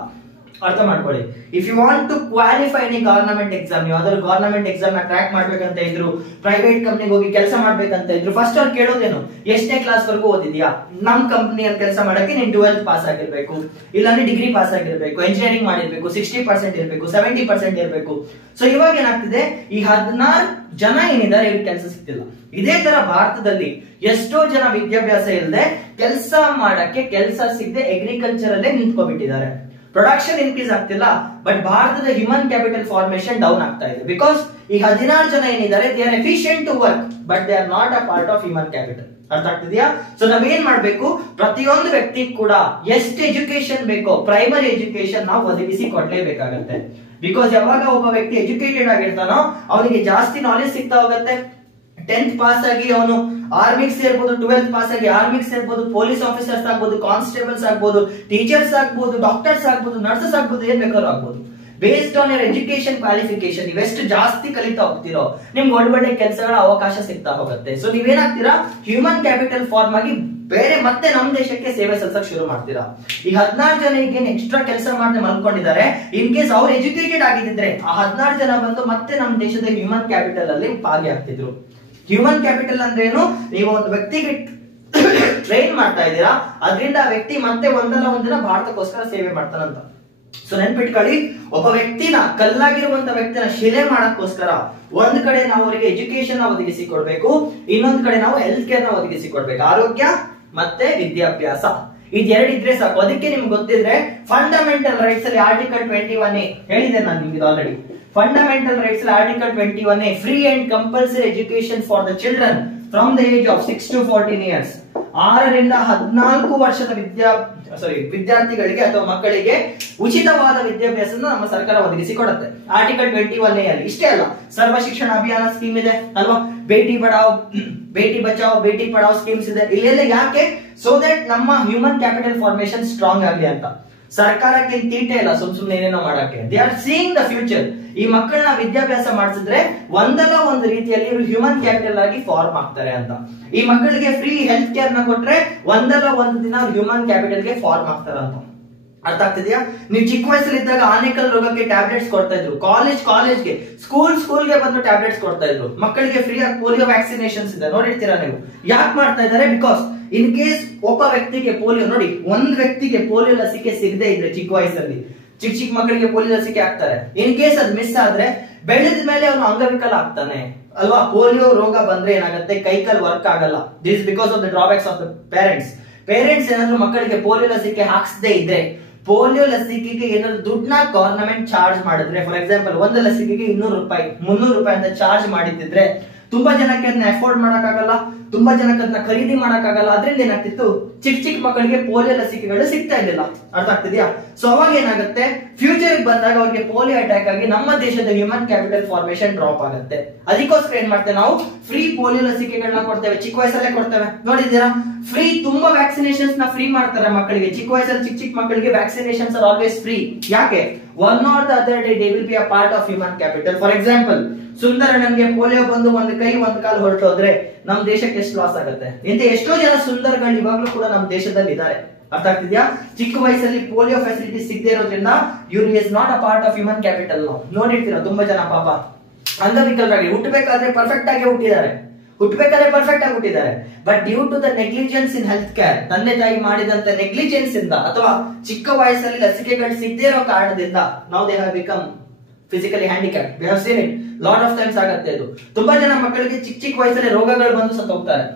ಅರ್ಥ ಮಾಡ್ಕೊಳ್ಳಿ. If you want to qualify any government exam, ಯಾವ್ದಾದ್ರು ಗವರ್ನಮೆಂಟ್ ಎಕ್ಸಾಮ್ ನ ಕ್ರ್ಯಾಕ್ ಮಾಡ್ಬೇಕಂತ ಇದ್ರು, ಪ್ರೈವೇಟ್ ಕಂಪ್ನಿಗೆ ಹೋಗಿ ಕೆಲಸ ಮಾಡ್ಬೇಕಂತ ಇದ್ರು, ಫಸ್ಟ್ ಅವ್ರು ಕೇಳೋದೇನು, ಎಷ್ಟನೇ ಕ್ಲಾಸ್ ವರೆಗೂ ಓದಿದ್ಯಾ? ನಮ್ ಕಂಪ್ನಿಯಲ್ಲಿ ಕೆಲಸ ಮಾಡಕ್ಕೆ ನೀನ್ 12th ಪಾಸ್ ಆಗಿರ್ಬೇಕು, ಇಲ್ಲಾಂದ್ರೆ ಡಿಗ್ರಿ ಪಾಸ್ ಆಗಿರ್ಬೇಕು, ಎಂಜಿನಿಯರಿಂಗ್ ಮಾಡಿರ್ಬೇಕು, 60% ಇರ್ಬೇಕು, 70% ಇರ್ಬೇಕು. ಸೊ ಇವಾಗ ಏನಾಗ್ತಿದೆ, ಈ 16 ಜನ ಏನಿದ್ದಾರೆ ಇವ್ರಿಗೆ ಕೆಲಸ ಸಿಗ್ತಿಲ್ಲ. ಇದೇ ತರ ಭಾರತದಲ್ಲಿ ಎಷ್ಟೋ ಜನ ವಿದ್ಯಾಭ್ಯಾಸ ಇಲ್ಲದೆ ಕೆಲಸ ಮಾಡಕ್ಕೆ ಕೆಲಸ ಸಿಗದೆ ಅಗ್ರಿಕಲ್ಚರ್ ಅಲ್ಲೇ ನಿಂತ್ಕೊಬಿಟ್ಟಿದ್ದಾರೆ. ಪ್ರೊಡಕ್ಷನ್ ಇನ್ಕ್ರೀಸ್ ಆಗ್ತಿಲ್ಲ, ಬಟ್ ಭಾರತದ ಹ್ಯೂಮನ್ ಕ್ಯಾಪಿಟಲ್ ಫಾರ್ಮೇಶನ್ ಡೌನ್ ಆಗ್ತಾ ಇದೆ. ಬಿಕಾಸ್ ಈ 16 ಜನ ಏನಿದ್ದಾರೆ, they are efficient to work, but they are not a part of human capital. ಅರ್ಥ ಆಗ್ತಿದ್ಯಾ? ಸೊ ನಾವೇನ್ ಮಾಡ್ಬೇಕು, ಪ್ರತಿಯೊಂದು ವ್ಯಕ್ತಿ ಕೂಡ ಎಷ್ಟು ಎಜುಕೇಶನ್ ಬೇಕೋ ಪ್ರೈಮರಿ ಎಜುಕೇಶನ್ ನಾವು ಒದಗಿಸಿ ಕೊಡ್ಲೇಬೇಕಾಗತ್ತೆ. ಬಿಕಾಸ್ ಯಾವಾಗ ಒಬ್ಬ ವ್ಯಕ್ತಿ ಎಜುಕೇಟೆಡ್ ಆಗಿರ್ತಾನೋ ಅವನಿಗೆ ಜಾಸ್ತಿ ನಾಲೆಜ್ ಸಿಗ್ತಾ ಹೋಗುತ್ತೆ. 10th ಪಾಸ್ ಆಗಿ ಅವನು ಆರ್ಮಿಗೆ ಸೇರ್ಬೋದು, 12th ಪಾಸ್ ಆಗಿ ಆರ್ಮಿಗೆ ಸೇರ್ಬೋದು, ಪೊಲೀಸ್ ಆಫೀಸರ್ಸ್ ಆಗ್ಬೋದು, ಕಾನ್ಸ್ಟೇಬಲ್ಸ್ ಆಗ್ಬೋದು, ಟೀಚರ್ಸ್ ಆಗ್ಬೋದು, ಡಾಕ್ಟರ್ಸ್ ಆಗ್ಬೋದು, ನರ್ಸಸ್ ಆಗ್ಬೋದು, ಏನ್ ಬೇಕಾದ್ರೂ ಆಗ್ಬೋದು. Based on your education qualification ನೀವೆಷ್ಟು ಜಾಸ್ತಿ ಕಲಿತಾ ಹೋಗ್ತಿರೋ ನಿಮ್ಗೆ ಒಳ್ಳೆ ಕೆಲಸಗಳ ಅವಕಾಶ ಸಿಗ್ತಾ ಹೋಗುತ್ತೆ. ಸೊ ನೀವೇನಾಗ್ತೀರಾ, ಹ್ಯೂಮನ್ ಕ್ಯಾಪಿಟಲ್ ಫಾರ್ಮ್ ಆಗಿ ಬೇರೆ ಮತ್ತೆ ನಮ್ಮ ದೇಶಕ್ಕೆ ಸೇವೆ ಸಲ್ಸಕ್ ಶುರು ಮಾಡ್ತೀರಾ. ಈ 16 ಜನ ಈಗ ಎಕ್ಸ್ಟ್ರಾ ಕೆಲಸ ಮಾಡದೆ ಮಲ್ಕೊಂಡಿದ್ದಾರೆ. ಇನ್ ಕೇಸ್ ಅವ್ರು ಎಜುಕೇಟೆಡ್ ಆಗಿದ್ರೆ ಆ 16 ಜನ ಬಂದು ಮತ್ತೆ ನಮ್ಮ ದೇಶದ ಹ್ಯೂಮನ್ ಕ್ಯಾಪಿಟಲ್ ಅಲ್ಲಿ ಭಾಗಿಯಾಗ್ತಿದ್ರು. ಹ್ಯೂಮನ್ ಕ್ಯಾಪಿಟಲ್ ಅಂದ್ರೆ ಏನು, ನೀವು ಒಂದು ವ್ಯಕ್ತಿಗೆ ಟ್ರೈನ್ ಮಾಡ್ತಾ ಇದ್ದೀರಾ, ಅದರಿಂದ ಆ ವ್ಯಕ್ತಿ ಮತ್ತೆ ಒಂದಲ್ಲ ಒಂದಿನ ಭಾರತಕ್ಕೋಸ್ಕರ ಸೇವೆ ಮಾಡ್ತಾನಂತ. ಸೊ ನೆನ್ಪಿಟ್ಕೊಳ್ಳಿ, ಒಬ್ಬ ವ್ಯಕ್ತಿನ, ಕಲ್ಲಾಗಿರುವಂತ ವ್ಯಕ್ತಿನ ಶಿಲೆ ಮಾಡಕ್ಕೋಸ್ಕರ ಒಂದ್ ಕಡೆ ನಾವು ಅವರಿಗೆ ಎಜುಕೇಶನ್ ಒದಗಿಸಿ ಕೊಡ್ಬೇಕು, ಇನ್ನೊಂದ್ ಕಡೆ ನಾವು ಹೆಲ್ತ್ ಕೇರ್ ನ ಒದಗಿಸಿ ಕೊಡ್ಬೇಕು, ಆರೋಗ್ಯ ಮತ್ತೆ ವಿದ್ಯಾಭ್ಯಾಸ. ಇದೆರಡು ಇದ್ರೆ ಸಾಕು. ಅದಕ್ಕೆ ನಿಮ್ಗೆ ಗೊತ್ತಿದ್ರೆ ಫಂಡಮೆಂಟಲ್ ರೈಟ್ಸ್ ಅಲ್ಲಿ ಆರ್ಟಿಕಲ್ 21A ಹೇಳಿದೆ ನಾನು ನಿಮ್ಗೆ ಆಲ್ರೆಡಿ. ಫಂಡಮೆಂಟಲ್ ರೈಟ್ಸ್ ಅಲ್ಲಿ article 21A, free and compulsory education for the children from the age of 6 to 14 years. 6 ರಿಂದ 14 ವರ್ಷದ ವಿದ್ಯಾರ್ಥಿಗಳಿಗೆ ಅಥವಾ ಮಕ್ಕಳಿಗೆ ಉಚಿತವಾದ ವಿದ್ಯಾಭ್ಯಾಸ ನಮ್ಮ ಸರ್ಕಾರ ಒದಗಿಸಿ ಕೊಡುತ್ತೆ. ಆರ್ಟಿಕಲ್ 21A ಅಲ್ಲಿ ಇಷ್ಟೇ ಅಲ್ಲ, ಸರ್ವ ಶಿಕ್ಷಣ ಅಭಿಯಾನ ಸ್ಕೀಮ್ ಇದೆ ಅಲ್ವಾ, ಬೇಟಿ ಬಚಾವ್ ಬೇಟಿ ಪಢಾವ್ ಸ್ಕೀಮ್ಸ್ ಇದೆ. ಇಲ್ಲೆಲ್ಲ ಯಾಕೆ, ಸೋ ದಟ್ ನಮ್ಮ ಹ್ಯೂಮನ್ ಕ್ಯಾಪಿಟಲ್ ಫಾರ್ಮೇಶನ್ ಸ್ಟ್ರಾಂಗ್ ಆಗಲಿ ಅಂತ. ಸರ್ಕಾರಕ್ಕೆ ತೀಟೆ ಇಲ್ಲ ಸುಮ್ನೆ ಏನೇನೋ ಮಾಡಕ್ಕೆ. They are seeing the future. ಈ ಮಕ್ಕಳನ್ನ ವಿದ್ಯಾಭ್ಯಾಸ ಮಾಡಿಸಿದ್ರೆ ಒಂದಲ್ಲ ಒಂದು ರೀತಿಯಲ್ಲಿ ಇವರು ಹ್ಯೂಮನ್ ಕ್ಯಾಪಿಟಲ್ ಆಗಿ ಫಾರ್ಮ್ ಆಗ್ತಾರೆ ಅಂತ. ಈ ಮಕ್ಕಳಿಗೆ ಫ್ರೀ ಹೆಲ್ತ್ ಕೇರ್ ನ ಕೊಟ್ರೆ ಒಂದಲ್ಲ ಒಂದು ದಿನ ಹ್ಯೂಮನ್ ಕ್ಯಾಪಿಟಲ್ ಗೆ ಫಾರ್ಮ್ ಆಗ್ತಾರೆ ಅಂತ. ಅರ್ಥ ಆಗ್ತಿದ್ಯಾ? ನೀವು ಚಿಕ್ಕ ವಯಸ್ಸಲ್ಲಿ ಇದ್ದಾಗ ಆನೆಕಲ್ ರೋಗಕ್ಕೆ ಟ್ಯಾಬ್ಲೆಟ್ಸ್ ಕೊಡ್ತಾ ಇದ್ರು. ಕಾಲೇಜ್ಗೆ ಸ್ಕೂಲ್ಗೆ ಬಂದು ಟ್ಯಾಬ್ಲೆಟ್ಸ್ ಕೊಡ್ತಾ ಇದ್ರು. ಮಕ್ಕಳಿಗೆ ಫ್ರೀ ಆಗಿ ಪೋಲಿಯೋ ವ್ಯಾಕ್ಸಿನೇಷನ್ಸ್ ಇದೆ, ನೋಡಿರ್ತೀರಾ ನೀವು. ಯಾಕೆ ಮಾಡ್ತಾ ಇದ್ದಾರೆ? ಬಿಕಾಸ್ ಇನ್ ಕೇಸ್ ಒಬ್ಬ ವ್ಯಕ್ತಿಗೆ ಪೋಲಿಯೋ, ನೋಡಿ, ಒಂದ್ ವ್ಯಕ್ತಿಗೆ ಪೋಲಿಯೋ ಲಸಿಕೆ ಸಿಗದೆ ಇದ್ರೆ ಚಿಕ್ಕ ವಯಸ್ಸಲ್ಲಿ ಚಿಕ್ಕ ಮಕ್ಕಳಿಗೆ ಪೋಲಿಯೋ ಲಸಿಕೆ ಹಾಕ್ತಾರೆ. ಇನ್ ಕೇಸ್ ಅದ್ ಮಿಸ್ ಆದ್ರೆ ಬೆಳೆದ ಮೇಲೆ ಅವನು ಅಂಗವಿಕಲ ಆಗ್ತಾನೆ ಅಲ್ವಾ? ಪೋಲಿಯೋ ರೋಗ ಬಂದ್ರೆ ಏನಾಗುತ್ತೆ? ಕೈಕಾಲ್ ವರ್ಕ್ ಆಗಲ್ಲ. This because of the drawbacks of the parents ಏನಾದ್ರು ಮಕ್ಕಳಿಗೆ ಪೋಲಿಯೋ ಲಸಿಕೆ ಹಾಕ್ಸದೇ ಇದ್ರೆ, ಪೋಲಿಯೋ ಲಸಿಕೆಗೆ ಏನಾದ್ರು ದುಡ್ಡನ್ನ ಗವರ್ನಮೆಂಟ್ ಚಾರ್ಜ್ ಮಾಡಿದ್ರೆ, ಫಾರ್ ಎಕ್ಸಾಂಪಲ್ ಒಂದು ಲಸಿಕೆಗೆ 200 ರೂಪಾಯಿ 300 ರೂಪಾಯಿ ಅಂತ ಚಾರ್ಜ್ ಮಾಡಿದ್ರೆ ತುಂಬಾ ಜನಕ್ಕೆ ಅದನ್ನ ಅಫೋರ್ಡ್ ಮಾಡಕ್ಕಾಗಲ್ಲ, ತುಂಬಾ ಜನಕ್ಕೆ ಅದನ್ನ ಖರೀದಿ ಮಾಡಕ್ಕಾಗಲ್ಲ. ಅದ್ರಿಂದ ಏನಾಗ್ತಿತ್ತು? ಚಿಕ್ಕ ಮಕ್ಕಳಿಗೆ ಪೋಲಿಯೋ ಲಸಿಕೆಗಳು ಸಿಗ್ತಾ ಇರ್ಲಿಲ್ಲ. ಅರ್ಥ ಆಗ್ತಿದ್ಯಾ? ಸೊ ಅವಾಗ ಏನಾಗುತ್ತೆ? ಫ್ಯೂಚರ್ ಬಂದಾಗ ಅವ್ರಿಗೆ ಪೋಲಿಯೋ ಅಟ್ಯಾಕ್ ಆಗಿ ನಮ್ಮ ದೇಶದ ಹ್ಯೂಮನ್ ಕ್ಯಾಪಿಟಲ್ ಫಾರ್ಮೇಶನ್ ಡ್ರಾಪ್ ಆಗುತ್ತೆ. ಅದಕ್ಕೋಸ್ಕರ ಏನ್ ಮಾಡ್ತೇವೆ ನಾವು? ಫ್ರೀ ಪೋಲಿಯೋ ಲಸಿಕೆಗಳನ್ನ ಕೊಡ್ತೇವೆ, ಚಿಕ್ಕ ವಯಸ್ಸಲ್ಲೇ ಕೊಡ್ತೇವೆ. ನೋಡಿದ್ದೀರಾ? ಫ್ರೀ ತುಂಬಾ ವ್ಯಾಕ್ಸಿನೇಷನ್ಸ್ ನ ಫ್ರೀ ಮಾಡ್ತಾರೆ ಮಕ್ಕಳಿಗೆ. ಚಿಕ್ಕ ವಯಸ್ಸಲ್ಲಿ ಚಿಕ್ಕ ಮಕ್ಕಳಿಗೆ ವ್ಯಾಕ್ಸಿನೇಷನ್ಸ್ ಆರ್ ಆಲ್ವೇಸ್ ಫ್ರೀ. ಯಾಕೆ? One or the other day they will be a part of human capital. For example, ಸುಂದರಣ್ಣನ್ಗೆ ಪೋಲಿಯೋ ಬಂದು ಒಂದು ಕೈ ಒಂದು ಕಾಲು ಹೊರಟೋದ್ರೆ ನಮ್ ದೇಶಕ್ಕೆ ಎಷ್ಟು ಲಾಸ್ ಆಗುತ್ತೆ? ಇಂತ ಎಷ್ಟೋ ಜನ ಸುಂದರಗಳು ಇವಾಗ್ಲೂ ಕೂಡ ನಮ್ಮ ದೇಶದಲ್ಲಿ ಇದ್ದಾರೆ. ಅರ್ಥ ಆಗ್ತಿದ್ಯಾ? ಚಿಕ್ಕ ವಯಸ್ಸಲ್ಲಿ ಪೋಲಿಯೋ ಫೆಸಿಲಿಟಿ ಸಿಗದೆ ಇರೋದ್ರಿಂದ ಇವ್ರು is not a part of human capital. ನೋಡಿರ್ತೀರಾ ತುಂಬಾ ಜನ ಪಾಪ ಅಂಗವಿಕಲರಾಗಿ ಹುಟ್ಟಬೇಕಾದ್ರೆ ಪರ್ಫೆಕ್ಟ್ ಆಗಿ ಹುಟ್ಟಿದ್ದಾರೆ, but due to the negligence in health care, ತಂದೆ ತಾಯಿ ಮಾಡಿದಂತ ನೆಗ್ಲಿಜೆನ್ಸ್ ಇಂದ ಅಥವಾ ಚಿಕ್ಕ ವಯಸ್ಸಲ್ಲಿ ಲಸಿಕೆಗಳು ಸಿಗದೆ ಇರೋ ಕಾರಣದಿಂದ ನಾವು they have become physically handicap. We have seen it lot of times ಆಗುತ್ತೆ. ಇದು ತುಂಬಾ ಜನ ಮಕ್ಕಳಿಗೆ ಚಿಕ್ಕ ವಯಸ್ಸಲ್ಲಿ ರೋಗಗಳು ಬಂದು ಸತ್ತೋಗ್ತಾರೆ.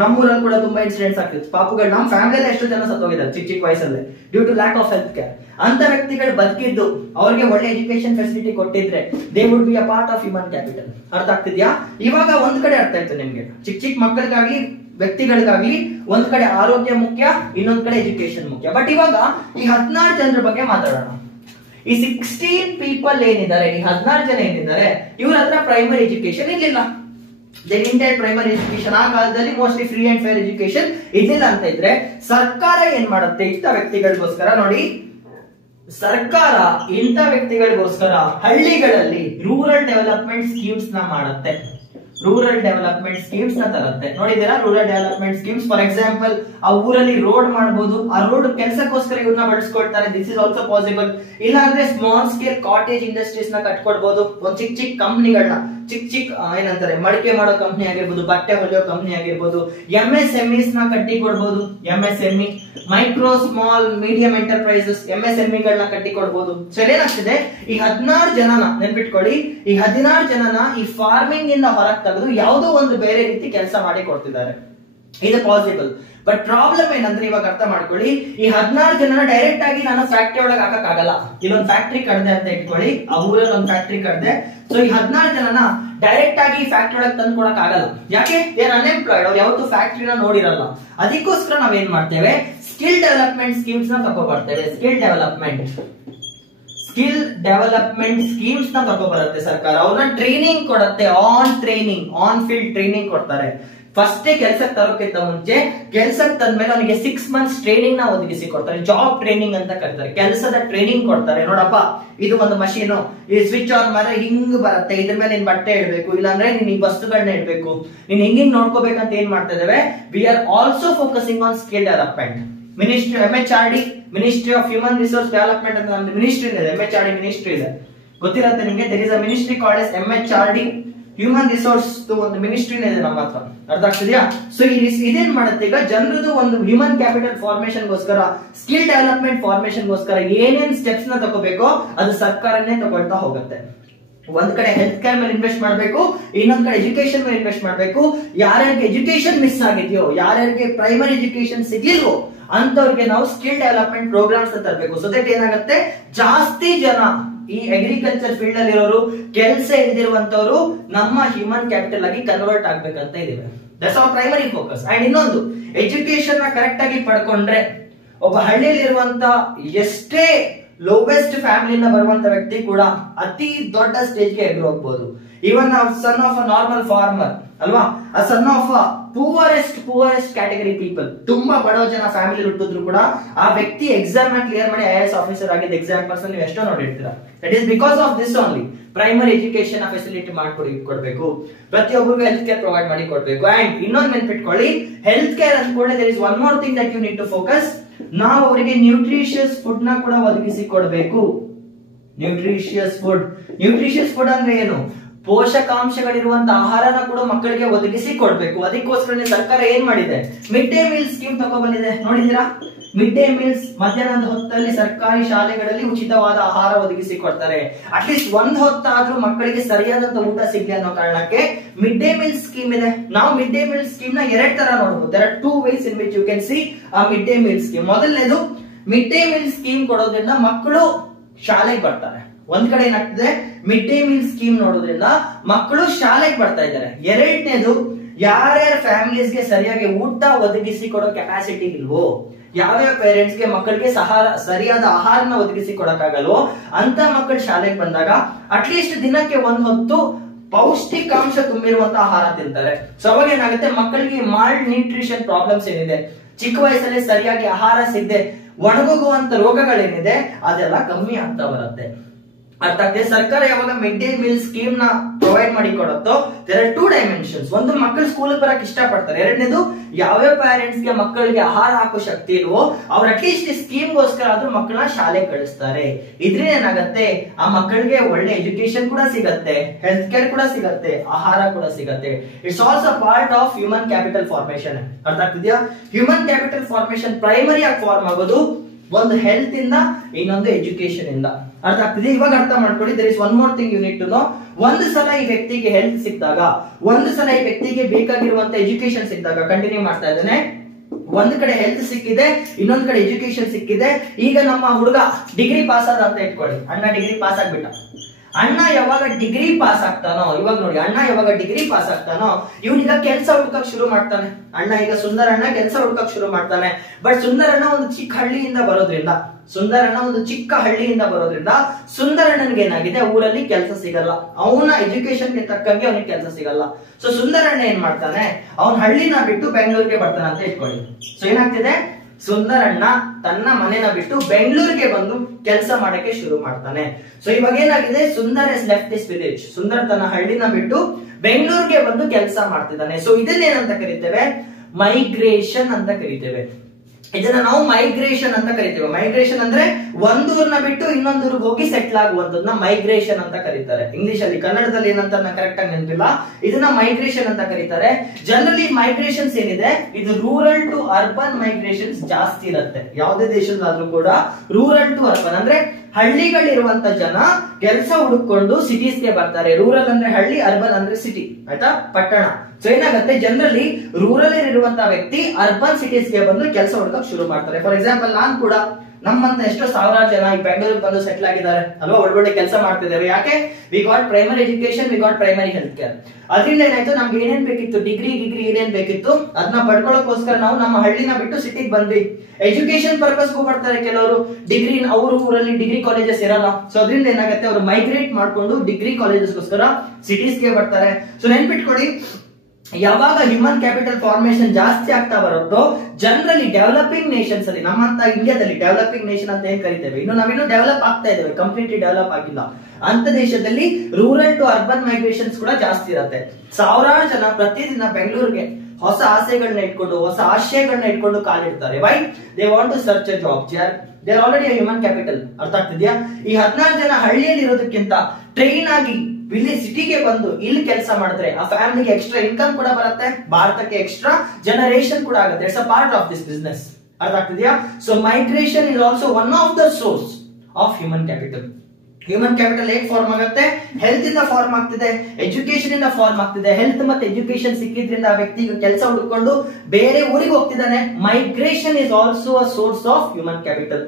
ನಮ್ಮೂರಲ್ಲಿ ಕೂಡ ತುಂಬಾ ಇನ್ಸಿಡೆಂಟ್ಸ್ ಆಗ್ತಿತ್ತು. ಪಾಪುಗಳು ನಮ್ಮ ಫ್ಯಾಮಿಲಿಯಲ್ಲಿ ಎಷ್ಟು ಜನ ಸತ್ತೋಗಿದ್ದಾರೆ ಚಿಕ್ಕ ವಯಸ್ಸಲ್ಲಿ due to lack of health care. ಅಂತ ವ್ಯಕ್ತಿಗಳು ಬದುಕಿದ್ದು ಅವ್ರಿಗೆ ಒಳ್ಳೆ ಎಜುಕೇಶನ್ ಫೆಸಿಲಿಟಿ ಕೊಟ್ಟಿದ್ರೆ they would be a part of human capital. ಅರ್ಥ ಆಗ್ತಿದ್ಯಾ? ಇವಾಗ ಒಂದ್ ಕಡೆ ಅರ್ಥ ಆಯ್ತು ನಿಮ್ಗೆ, ಚಿಕ್ಕ ಮಕ್ಕಳಿಗಾಗ್ಲಿ ವ್ಯಕ್ತಿಗಳಿಗಾಗ್ಲಿ ಒಂದ್ ಕಡೆ ಆರೋಗ್ಯ ಮುಖ್ಯ, ಇನ್ನೊಂದ್ ಕಡೆ ಎಜುಕೇಶನ್ ಮುಖ್ಯ. ಬಟ್ ಇವಾಗ ಈ 16 ಜನರ ಬಗ್ಗೆ ಮಾತಾಡೋಣ. ಈ 16 ಪೀಪಲ್ ಏನಿದ್ದಾರೆ, ಈ 16 ಜನ ಏನಿದ್ದಾರೆ, ಇವ್ರ ಹತ್ರ ಪ್ರೈಮರಿ ಎಜುಕೇಶನ್ ಇರ್ಲಿಲ್ಲ. ಪ್ರೈಮರಿ ಎಜುಕೇಶನ್ ಆ ಕಾಲದಲ್ಲಿ mostly free and fair education ಇದಿಲ್ಲ ಅಂತ ಇದ್ರೆ ಸರ್ಕಾರ ಏನ್ ಮಾಡುತ್ತೆ? ಇಂಥ ವ್ಯಕ್ತಿಗಳಿಗೋಸ್ಕರ ನೋಡಿ, ಸರ್ಕಾರ ಇಂಥ ವ್ಯಕ್ತಿಗಳಿಗೋಸ್ಕರ ಹಳ್ಳಿಗಳಲ್ಲಿ ರೂರಲ್ ಡೆವಲಪ್ಮೆಂಟ್ ಸ್ಕೀಮ್ಸ್ ನ ಮಾಡುತ್ತೆ. ರೂರಲ್ ಡೆವಲಪ್ಮೆಂಟ್ ಸ್ಕೀಮ್ಸ್ ನ ತರುತ್ತೆ. ನೋಡಿದ್ದೀರಾ? Rural development schemes, for example ಆ ಊರಲ್ಲಿ ರೋಡ್ ಮಾಡಬಹುದು, ಆ ರೋಡ್ ಕೆಲಸಕ್ಕೋಸ್ಕರ ಇವ್ರನ್ನ ಬಳಸ್ಕೊಳ್ತಾರೆ. This is also possible. ಇಲ್ಲ ಅಂದ್ರೆ ಸ್ಮಾಲ್ ಸ್ಕೇಲ್ ಕಾಟೇಜ್ ಇಂಡಸ್ಟ್ರೀಸ್ ನ ಕಟ್ಕೊಡ್ಬಹುದು. ಒಂದ್ ಚಿಕ್ಕ ಕಂಪ್ನಿಗಳನ್ನ, ಚಿಕ್ಕ ಏನಂತಾರೆ ಮಡಿಕೆ ಮಾಡೋ ಕಂಪ್ನಿ ಆಗಿರ್ಬೋದು, ಬಟ್ಟೆ ಹೊಲಿಯೋ ಕಂಪ್ನಿ ಆಗಿರ್ಬೋದು, MSMEs ನ ಕಟ್ಟಿ ಕೊಡ್ಬೋದು. MSME, micro small medium enterprises, MSME ಗಳನ್ನ ಕಟ್ಟಿ ಕೊಡ್ಬೋದು. ಸೊ ಏನಾಗ್ತಿದೆ? ಈ 16 ಜನನ ನೆನ್ಪಿಟ್ಕೊಳ್ಳಿ, ಈ 16 ಜನನ ಈ ಫಾರ್ಮಿಂಗ್ ಇಂದ ಹೊರಗೆ ತೆಗೆದು ಯಾವುದೋ ಒಂದು ಬೇರೆ ರೀತಿ ಕೆಲಸ ಮಾಡಿ ಕೊಡ್ತಿದ್ದಾರೆ. ಇದು ಪಾಸಿಬಲ್. ಬಟ್ ಪ್ರಾಬ್ಲಮ್ ಏನಂದ್ರೆ, ಇವಾಗ ಅರ್ಥ ಮಾಡ್ಕೊಳ್ಳಿ, ಈ 16 ಜನನ ಡೈರೆಕ್ಟ್ ಆಗಿ ನಾನು ಫ್ಯಾಕ್ಟರಿ ಒಳಗೆ ಹಾಕಕ್ಕಾಗಲ್ಲ. ಇಲ್ಲೊಂದು ಫ್ಯಾಕ್ಟರಿ ಕಡ್ದೆ ಅಂತ ಇಟ್ಕೊಳ್ಳಿ, ಆ ಊರಲ್ಲಿ ಒಂದು ಫ್ಯಾಕ್ಟರಿ ಕಡ್ದೆ. ಸೊ ಈ 16 ಜನನ ಡೈರೆಕ್ಟ್ ಆಗಿ ಫ್ಯಾಕ್ಟರಿ ಒಳಗೆ ತಂದು ಕೊಡಕ್ ಆಗಲ್ಲ. ಯಾಕೆ? ದೇರ್ ಅನ್ಎಂಪ್ಲಾಯ್ಡ್, ಅವ್ರು ಯಾವತ್ತೂ ಫ್ಯಾಕ್ಟರಿನ ನೋಡಿರಲ್ಲ. ಅದಕ್ಕೋಸ್ಕರ ನಾವೇನ್ ಮಾಡ್ತೇವೆ? ಸ್ಕಿಲ್ ಡೆವಲಪ್ಮೆಂಟ್ ಸ್ಕೀಮ್ಸ್ ನ ತಗೊಬರ್ತೇವೆ. ಸ್ಕಿಲ್ ಡೆವಲಪ್ಮೆಂಟ್ ಸ್ಕೀಮ್ಸ್ ನ ತಗೊಬರುತ್ತೆ ಸರ್ಕಾರ. ಅವ್ರನ್ನ ಟ್ರೈನಿಂಗ್ ಕೊಡುತ್ತೆ, ಆನ್ ಫೀಲ್ಡ್ ಟ್ರೈನಿಂಗ್ ಕೊಡ್ತಾರೆ. ಫಸ್ಟ್ ಕೆಲಸಕ್ಕೆ ತರೋಕ್ಕಿಂತ ಮುಂಚೆ ಕೆಲಸಕ್ಕೆ ತಂದ್ಮೇಲೆ ಅವನಿಗೆ 6 months ಟ್ರೈನಿಂಗ್ ನ ಒದಗಿಸಿ ಕೊಡ್ತಾರೆ. ಜಾಬ್ ಟ್ರೈನಿಂಗ್ ಅಂತ ಕರೀತಾರೆ. ಕೆಲಸದ ಟ್ರೈನಿಂಗ್ ಕೊಡ್ತಾರೆ. ನೋಡಪ್ಪ, ಇದು ಒಂದು ಮಷೀನು, ಈ ಸ್ವಿಚ್ ಆನ್ ಮಾಡಿದ್ರೆ ಹಿಂಗ್ ಬರುತ್ತೆ, ಇದ್ರ ಮೇಲೆ ನೀನ್ ಬಟ್ಟೆ ಇಡ್ಬೇಕು, ಇಲ್ಲಾಂದ್ರೆ ನೀನ್ ಈ ವಸ್ತುಗಳನ್ನ ಇಡ್ಬೇಕು, ನೀನ್ ಹಿಂಗ್ ನೋಡ್ಕೋಬೇಕಂತ ಏನ್ ಮಾಡ್ತಾ ಇದ್ದೇವೆ? We are also focusing on skill development. Ministry, MHRD, ministry of human resource development ಅಂತ ನಮ್ದು ಮಿನಿಸ್ಟ್ರಿ ಇದೆ. MHRD ಮಿನಿಸ್ಟ್ರಿ ಇದೆ, ಗೊತ್ತಿರುತ್ತೆ ನಿಮ್ಗೆ. There is a ministry called as MHRD, human resource ಒಂದು ಮಿನಿಸ್ಟ್ರಿನೇ ಇದೆ ನಮ್ಮ ಹತ್ರ. ಅರ್ಥ ಆಗ್ತಿದ್ಯಾ? ಸೊ ಇದೇನ್ ಮಾಡುತ್ತೆ? ಈಗ ಜನರದು ಒಂದು ಹ್ಯೂಮನ್ ಕ್ಯಾಪಿಟಲ್ ಫಾರ್ಮೇಶನ್ ಗೋಸ್ಕರ, ಸ್ಕಿಲ್ ಡೆವಲಪ್ಮೆಂಟ್ ಫಾರ್ಮೇಶನ್ ಗೋಸ್ಕರ ಏನೇನ್ ಸ್ಟೆಪ್ಸ್ ನ ತಗೋಬೇಕೋ ಅದು ಸರ್ಕಾರನೇ ತಗೊಳ್ತಾ ಹೋಗುತ್ತೆ. ಒಂದ್ ಕಡೆ ಹೆಲ್ತ್ ಕೇರ್ ಮೇಲೆ ಇನ್ವೆಸ್ಟ್ ಮಾಡಬೇಕು, ಇನ್ನೊಂದ್ ಕಡೆ ಎಜುಕೇಶನ್ ಮೇಲೆ ಇನ್ವೆಸ್ಟ್ ಮಾಡಬೇಕು. ಯಾರ್ಯಾರಿಗೆ ಎಜುಕೇಶನ್ ಮಿಸ್ ಆಗಿದೆಯೋ, ಯಾರ್ಯಾರಿಗೆ ಪ್ರೈಮರಿ ಎಜುಕೇಶನ್ ಸಿಗ್ಲಿಲ್ವೋ ಅಂತವ್ರಿಗೆ ನಾವು ಸ್ಕಿಲ್ ಡೆವಲಪ್ಮೆಂಟ್ ಪ್ರೋಗ್ರಾಮ್ಸ್ ತರಬೇಕು. ಸೊ ದಟ್ ಏನಾಗುತ್ತೆ? ಜಾಸ್ತಿ ಜನ ಈ ಅಗ್ರಿಕಲ್ಚರ್ ಫೀಲ್ಡ್ ಅಲ್ಲಿ ಇರೋರು, ಕೆಲಸ ಇಲ್ದಿರುವಂತವ್ರು ನಮ್ಮ ಹ್ಯೂಮನ್ ಕ್ಯಾಪಿಟಲ್ ಆಗಿ ಕನ್ವರ್ಟ್ ಆಗ್ಬೇಕಂತ ಇದೀವಿ. That's our primary focus. And ಇನ್ನೊಂದು, ಎಜುಕೇಶನ್ ನ ಕರೆಕ್ಟ್ ಆಗಿ ಪಡ್ಕೊಂಡ್ರೆ ಒಬ್ಬ ಹಳ್ಳಿಯಲ್ಲಿ ಇರುವಂತ ಎಷ್ಟೇ ಲೋವೆಸ್ಟ್ ಫ್ಯಾಮಿಲಿಯಿಂದ ಬರುವಂತ ವ್ಯಕ್ತಿ ಕೂಡ ಅತಿ ದೊಡ್ಡ ಸ್ಟೇಜ್ಗೆ ಎದುರು ಹೋಗ್ಬೋದು. Even son of a normal farmer ಅಲ್ವಾ, ಆ son of a poorest category people, ತುಂಬಾ ಬಡ ಜನ ಫ್ಯಾಮಿಲಿ ಹುಟ್ಟಿದ್ರು ಕೂಡ ಆ ವ್ಯಕ್ತಿ ಎಕ್ಸಾಮ್ ಕ್ಲಿಯರ್ ಮಾಡಿ IAS ಆಫೀಸರ್ ಆಗಿದ್ದ ಎಕ್ಸಾಂಪಲ್ಸ್ ನೀವು ಎಷ್ಟೋ ನೋಡಿರ್ತೀರಾ. That is because of this only. Primary education facility ಕೊಡ್ಬೇಕು, ಪ್ರತಿಯೊಬ್ಬರಿಗೂ ಹೆಲ್ತ್ ಕೇರ್ ಪ್ರೊವೈಡ್ ಮಾಡಿ ಕೊಡ್ಬೇಕು. ಅಂಡ್ ಇನ್ನೊಂದು ನೆನ್ಪಿಟ್ಕೊಳ್ಳಿ, ಹೆಲ್ತ್ ಕೇರ್ ಅಂದ್ಕೊಂಡೆ there is one more thing that you need to focus. ನಾವು ಅವರಿಗೆ ನ್ಯೂಟ್ರಿಷಿಯಸ್ ಫುಡ್ ನ ಕೂಡ ಒದಗಿಸಿ ಕೊಡಬೇಕು. ನ್ಯೂಟ್ರಿಷಿಯಸ್ ಫುಡ್ ಅಂದ್ರೆ ಏನು? ಪೋಷಕಾಂಶಗಳಿರುವಂತ ಆಹಾರನ ಕೂಡ ಮಕ್ಕಳಿಗೆ ಒದಗಿಸಿ ಕೊಡ್ಬೇಕು. ಅದಕ್ಕೋಸ್ಕರ ಸರ್ಕಾರ ಏನ್ ಮಾಡಿದೆ, ಮಿಡ್ ಡೇ ಮೀಲ್ ಸ್ಕೀಮ್ ತಗೊಬಂದಿದೆ. ನೋಡಿದೀರಾ? ಮಿಡ್ ಡೇ ಮೀಲ್ಸ್ ಮಧ್ಯಾಹ್ನದ ಹೊತ್ತಲ್ಲಿ ಸರ್ಕಾರಿ ಶಾಲೆಗಳಲ್ಲಿ ಉಚಿತವಾದ ಆಹಾರ ಒದಗಿಸಿ ಕೊಡ್ತಾರೆ. ಅಟ್ಲೀಸ್ಟ್ ಒಂದ್ ಹೊತ್ತಾದ್ರೂ ಮಕ್ಕಳಿಗೆ ಸರಿಯಾದಂತ ಊಟ ಸಿಗ್ಲಿ ಅನ್ನೋ ಕಾರಣಕ್ಕೆ ಮಿಡ್ ಡೇ ಮೀಲ್ ಸ್ಕೀಮ್ ಇದೆ. ನಾವು ಮಿಡ್ ಡೇ ಮೀಲ್ ಸ್ಕೀಮ್ ನ ಎರಡ್ ತರ ನೋಡಬಹುದು. There are two ways in which you can see a mid day meal scheme. ಮೊದಲನೇದು, ಮಿಡ್ ಡೇ ಮೀಲ್ ಸ್ಕೀಮ್ ಕೊಡೋದ್ರಿಂದ ಮಕ್ಕಳು ಶಾಲೆಗೆ ಬರ್ತಾರೆ. ಒಂದ್ ಕಡೆ ಏನಾಗ್ತದೆ, ಮಿಡ್ ಡೇ ಮೀಲ್ ಸ್ಕೀಮ್ ನೋಡೋದ್ರಿಂದ ಮಕ್ಕಳು ಶಾಲೆಗೆ ಬರ್ತಾ ಇದ್ದಾರೆ. ಎರಡನೇದು, ಯಾರ್ಯಾರ ಫ್ಯಾಮಿಲೀಸ್ಗೆ ಸರಿಯಾಗಿ ಊಟ ಒದಗಿಸಿ ಕೊಡೋ ಕೆಪಾಸಿಟಿ ಇಲ್ವೋ, ಯಾವ್ಯಾವ ಪೇರೆಂಟ್ಸ್ ಗೆ ಮಕ್ಕಳಿಗೆ ಸರಿಯಾದ ಆಹಾರನ ಒದಗಿಸಿ ಕೊಡಕ್ಕಾಗಲ್ವೋ ಅಂತ ಮಕ್ಕಳು ಶಾಲೆಗೆ ಬಂದಾಗ ಅಟ್ಲೀಸ್ಟ್ ದಿನಕ್ಕೆ ಒಂದ್ ಹೊತ್ತು ಪೌಷ್ಟಿಕಾಂಶ ತುಂಬಿರುವಂತ ಆಹಾರ ತಿಂತಾರೆ. ಸೊ ಅವಾಗ ಏನಾಗುತ್ತೆ, ಮಕ್ಕಳಿಗೆ ಮಾಲ್ ನ್ಯೂಟ್ರಿಷನ್ ಪ್ರಾಬ್ಲಮ್ಸ್ ಏನಿದೆ, ಚಿಕ್ಕ ವಯಸ್ಸಲ್ಲಿ ಸರಿಯಾಗಿ ಆಹಾರ ಸಿಗದೆ ಒಣಗುವಂತ ರೋಗಗಳೇನಿದೆ ಅದೆಲ್ಲ ಕಮ್ಮಿ ಆಗ್ತಾ ಬರುತ್ತೆ. ಅರ್ಥ ಆಗ್ತದೆ? ಸರ್ಕಾರ ಯಾವಾಗ ಮಿಡ್ ಡೇ ಮೀಲ್ ಸ್ಕೀಮ್ ನ ಪ್ರೊವೈಡ್ ಮಾಡಿ ಕೊಡುತ್ತೋ, ದೇರ್ ಆರ್ ಟೂ ಡೈಮೆನ್ಷನ್ಸ್. ಒಂದು, ಮಕ್ಕಳು ಸ್ಕೂಲ್ ಬರಕ್ ಇಷ್ಟಪಡ್ತಾರೆ. ಎರಡನೇದು, ಯಾವ್ಯಾವ ಪೇರೆಂಟ್ಸ್ ಗೆ ಮಕ್ಕಳಿಗೆ ಆಹಾರ ಹಾಕೋ ಶಕ್ತಿ ಇಲ್ವೋ ಅವ್ರು ಅಟ್ಲೀಸ್ಟ್ ಸ್ಕೀಮ್ ಗೋಸ್ಕರ ಆದ್ರೂ ಮಕ್ಕಳನ್ನ ಶಾಲೆಗೆ ಕಳಿಸ್ತಾರೆ. ಇದ್ರಿಂದ ಏನಾಗತ್ತೆ, ಆ ಮಕ್ಕಳಿಗೆ ಒಳ್ಳೆ ಎಜುಕೇಶನ್ ಕೂಡ ಸಿಗತ್ತೆ, ಹೆಲ್ತ್ ಕೇರ್ ಕೂಡ ಸಿಗತ್ತೆ, ಆಹಾರ ಕೂಡ ಸಿಗತ್ತೆ. It's also part of human capital formation. ಅರ್ಥ ಆಗ್ತಿದ್ಯಾ? ಹ್ಯೂಮನ್ ಕ್ಯಾಪಿಟಲ್ ಫಾರ್ಮೇಶನ್ ಪ್ರೈಮರಿ ಆಗಿ ಫಾರ್ಮ್ ಆಗೋದು ಒಂದು ಹೆಲ್ತ್ ಇಂದ, ಇನ್ನೊಂದು ಎಜುಕೇಶನ್ ಇಂದ. ಅರ್ಥ ಆಗ್ತಿದೆ? ಇವಾಗ ಅರ್ಥ ಮಾಡ್ಕೊಳ್ಳಿ. There is one more thing you need to know. ಒಂದು ಸಲ ಈ ವ್ಯಕ್ತಿಗೆ ಹೆಲ್ತ್ ಸಿಕ್ಕಿದಾಗ, ಒಂದು ಸಲ ಈ ವ್ಯಕ್ತಿಗೆ ಬೇಕಾಗಿರುವಂತ ಎಜುಕೇಶನ್ ಸಿಕ್ಕಿದಾಗ, ಕಂಟಿನ್ಯೂ ಮಾಡ್ತಾ ಇದ್ದಾನೆ, ಒಂದ್ ಕಡೆ ಹೆಲ್ತ್ ಸಿಕ್ಕಿದೆ, ಇನ್ನೊಂದ್ ಕಡೆ ಎಜುಕೇಶನ್ ಸಿಕ್ಕಿದೆ. ಈಗ ನಮ್ಮ ಹುಡುಗ ಡಿಗ್ರಿ ಪಾಸ್ ಆದ ಅಂತ ಇಟ್ಕೊಳ್ಳಿ. ಅಣ್ಣ ಡಿಗ್ರಿ ಪಾಸ್ ಆಗ್ಬಿಟ್ಟ. ಅಣ್ಣ ಯಾವಾಗ ಡಿಗ್ರಿ ಪಾಸ್ ಆಗ್ತಾನೋ, ಇವಾಗ ನೋಡಿ, ಅಣ್ಣ ಯಾವಾಗ ಡಿಗ್ರಿ ಪಾಸ್ ಆಗ್ತಾನೋ ಇವನೀಗ ಕೆಲಸ ಹುಡ್ಕಕ್ ಶುರು ಮಾಡ್ತಾನೆ. ಅಣ್ಣ ಈಗ ಸುಂದರ್ ಅಣ್ಣ ಕೆಲಸ ಹುಡ್ಕಕ್ ಶುರು ಮಾಡ್ತಾನೆ. ಬಟ್ ಸುಂದರ್ ಅಣ್ಣ ಒಂದು ಚಿಕ್ಕ ಹಳ್ಳಿಯಿಂದ ಬರೋದ್ರಿಂದ, ಸುಂದರ್ ಅಣ್ಣನ್ಗೆ ಏನಾಗಿದೆ, ಊರಲ್ಲಿ ಕೆಲಸ ಸಿಗಲ್ಲ. ಅವನ ಎಜುಕೇಶನ್ಗೆ ತಕ್ಕಂಗೆ ಅವನಿಗೆ ಕೆಲಸ ಸಿಗಲ್ಲ. ಸೊ ಸುಂದರ್ ಅಣ್ಣ ಏನ್ ಮಾಡ್ತಾನೆ, ಅವನ್ ಹಳ್ಳಿನ ಬಿಟ್ಟು ಬೆಂಗಳೂರಿಗೆ ಬರ್ತಾನೆ ಅಂತ ಇಟ್ಕೊಳ್ಳಿ. ಸೊ ಏನಾಗ್ತಿದೆ, ಸುಂದರ್ ಅಣ್ಣ ತನ್ನ ಮನೆನ ಬಿಟ್ಟು ಬೆಂಗಳೂರಿಗೆ ಬಂದು ಕೆಲಸ ಮಾಡಕ್ಕೆ ಶುರು ಮಾಡ್ತಾನೆ. ಸೊ ಇವಾಗ ಏನಾಗಿದೆ, Sundar has left this village. Sundar ತನ್ನ ಹಳ್ಳಿನ ಬಿಟ್ಟು ಬೆಂಗಳೂರಿಗೆ ಬಂದು ಕೆಲಸ ಮಾಡ್ತಿದ್ದಾನೆ. ಸೊ ಇದನ್ನೇನಂತ ಕರಿತೇವೆ, ಮೈಗ್ರೇಷನ್ ಅಂತ ಕರಿತೇವೆ. ಇದನ್ನ ನಾವು ಮೈಗ್ರೇಷನ್ ಅಂತ ಕರಿತೇವೆ. ಮೈಗ್ರೇಷನ್ ಅಂದ್ರೆ ಒಂದೂರ್ನ ಬಿಟ್ಟು ಇನ್ನೊಂದೂರ್ಗೆ ಹೋಗಿ ಸೆಟ್ಲ್ ಆಗುವಂತದನ್ನ ಮೈಗ್ರೇಷನ್ ಅಂತ ಕರೀತಾರೆ. ಇಂಗ್ಲಿಷ್ ಅಲ್ಲಿ, ಕನ್ನಡದಲ್ಲಿ ಏನಂತ ಕರೆಕ್ಟ್ ಆಗಿ ನೆನಪಿಲ್ಲ. ಇದನ್ನ ಮೈಗ್ರೇಷನ್ ಅಂತ ಕರೀತಾರೆ. ಜನರಲಿ ಮೈಗ್ರೇಷನ್ಸ್ ಏನಿದೆ, ಇದು ರೂರಲ್ ಟು ಅರ್ಬನ್ ಮೈಗ್ರೇಷನ್ಸ್ ಜಾಸ್ತಿ ಇರುತ್ತೆ. ಯಾವುದೇ ದೇಶದಲ್ಲಾದ್ರೂ ಕೂಡ ರೂರಲ್ ಟು ಅರ್ಬನ್ ಅಂದ್ರೆ ಹಳ್ಳಿಗಳಿರುವಂತ ಜನ ಕೆಲಸ ಹುಡುಕೊಂಡು ಸಿಟೀಸ್ಗೆ ಬರ್ತಾರೆ. ರೂರಲ್ ಅಂದ್ರೆ ಹಳ್ಳಿ, ಅರ್ಬನ್ ಅಂದ್ರೆ ಸಿಟಿ, ಆಯ್ತಾ, ಪಟ್ಟಣ. ಸೊ ಏನಾಗುತ್ತೆ, ಜನರಲಿ ರೂರಲ್ ಇರುವಂತಹ ವ್ಯಕ್ತಿ ಅರ್ಬನ್ ಸಿಟೀಸ್ಗೆ ಬಂದು ಕೆಲಸ ಹುಡುಕಕ್ ಶುರು ಮಾಡ್ತಾರೆ. ಫಾರ್ ಎಕ್ಸಾಂಪಲ್, ನಾನ್ ಕೂಡ ನಮ್ಮಂತ ಎಷ್ಟೋ ಸಾವಿರಾರು ಜನ ಈ ಬೆಂಗಳೂರಿಗೆ ಬಂದು ಸೆಟ್ಲ್ ಆಗಿದ್ದಾರೆ ಅಲ್ವಾ, ಒಳ್ಳೆ ಕೆಲಸ ಮಾಡ್ತಿದ್ದೇವೆ. ಯಾಕೆ? We got primary education, we got primary health care. ಅದರಿಂದ ಏನಾಯ್ತು, ನಮ್ಗೆ ಏನೇನ್ ಬೇಕಿತ್ತು, ಡಿಗ್ರಿ ಏನೇನ್ ಬೇಕಿತ್ತು ಅದನ್ನ ಪಡ್ಕೊಳ್ಳೋಕೋಸ್ಕರ ನಾವು ನಮ್ಮ ಹಳ್ಳಿನ ಬಿಟ್ಟು ಸಿಟಿಗೆ ಬಂದ್ವಿ. ಎಜುಕೇಶನ್ ಪರ್ಪಸ್ಗೂ ಬರ್ತಾರೆ ಕೆಲವರು. ಡಿಗ್ರಿ ಅವ್ರ ಊರಲ್ಲಿ ಡಿಗ್ರಿ ಕಾಲೇಜಸ್ ಇರಲ್ಲ. ಸೊ ಅದರಿಂದ ಏನಾಗುತ್ತೆ, ಅವರು ಮೈಗ್ರೇಟ್ ಮಾಡ್ಕೊಂಡು ಡಿಗ್ರಿ ಕಾಲೇಜಸ್ಗೋಸ್ಕರ ಸಿಟೀಸ್ಗೆ ಬರ್ತಾರೆ. ಸೊ ನೆನ್ಪಿಟ್ಕೊಳ್ಳಿ, ಯಾವಾಗ ಹ್ಯೂಮನ್ ಕ್ಯಾಪಿಟಲ್ ಫಾರ್ಮೇಶನ್ ಜಾಸ್ತಿ ಆಗ್ತಾ ಬರುತ್ತೋ, ಜನರಲಿ ಡೆವಲಪಿಂಗ್ ನೇಷನ್ಸ್ ಅಲ್ಲಿ, ನಮ್ಮಂತ ಇಂಡಿಯಾದಲ್ಲಿ ಡೆವಲಪಿಂಗ್ ನೇಷನ್ ಅಂತ ಏನ್ ಕರಿತೇವೆ, ನಾವಿನ್ನು ಡೆವಲಪ್ ಆಗ್ತಾ ಇದ್ದೇವೆ, ಕಂಪ್ಲೀಟ್ಲಿ ಡೆವಲಪ್ ಆಗಿಲ್ಲ ಅಂತ ದೇಶದಲ್ಲಿ ರೂರಲ್ ಟು ಅರ್ಬನ್ ಮೈಗ್ರೇಷನ್ಸ್ ಕೂಡ ಜಾಸ್ತಿ ಇರುತ್ತೆ. ಸಾವಿರಾರು ಜನ ಪ್ರತಿದಿನ ಬೆಂಗಳೂರಿಗೆ ಹೊಸ ಆಸೆಗಳನ್ನ ಇಟ್ಕೊಂಡು, ಹೊಸ ಆಶಯಗಳನ್ನ ಇಟ್ಕೊಂಡು ಕಾಲಿಡ್ತಾರೆ. Why? They want to search a job. They are already human capital. ಅರ್ಥ ಆಗ್ತಿದ್ಯಾ? ಈ 14 ಜನ ಹಳ್ಳಿಯಲ್ಲಿ ಇರೋದಕ್ಕಿಂತ ಟ್ರೈನ್ ಆಗಿ ಇಲ್ಲಿ ಸಿಟಿಗೆ ಬಂದು ಇಲ್ಲಿ ಕೆಲಸ ಮಾಡಿದ್ರೆ ಆ ಫ್ಯಾಮಿಲಿಗೆ ಎಕ್ಸ್ಟ್ರಾ ಇನ್ಕಮ್ ಕೂಡ ಬರುತ್ತೆ, ಭಾರತಕ್ಕೆ ಎಕ್ಸ್ಟ್ರಾ ಜನರೇಷನ್ ಕೂಡ ಆಗುತ್ತೆ. It's a part of this business. ಅರ್ಥ ಆಗ್ತಿದ್ಯಾ? So migration is also one of the source of human capital. Human capital ಹೇಗೆ ಫಾರ್ಮ್ ಆಗುತ್ತೆ? ಹೆಲ್ತ್ ಇಂದ ಫಾರ್ಮ್ ಆಗ್ತಿದೆ, ಎಜುಕೇಶನ್ ಇಂದ ಫಾರ್ಮ್ ಆಗ್ತಿದೆ. ಹೆಲ್ತ್ ಮತ್ತೆ ಎಜುಕೇಶನ್ ಸಿಕ್ಕಿದ್ರಿಂದ ಆ ವ್ಯಕ್ತಿಗೆ ಕೆಲಸ ಹುಡುಕೊಂಡು ಬೇರೆ ಊರಿಗೆ ಹೋಗ್ತಿದ್ದಾನೆ. Migration is also a source of human capital.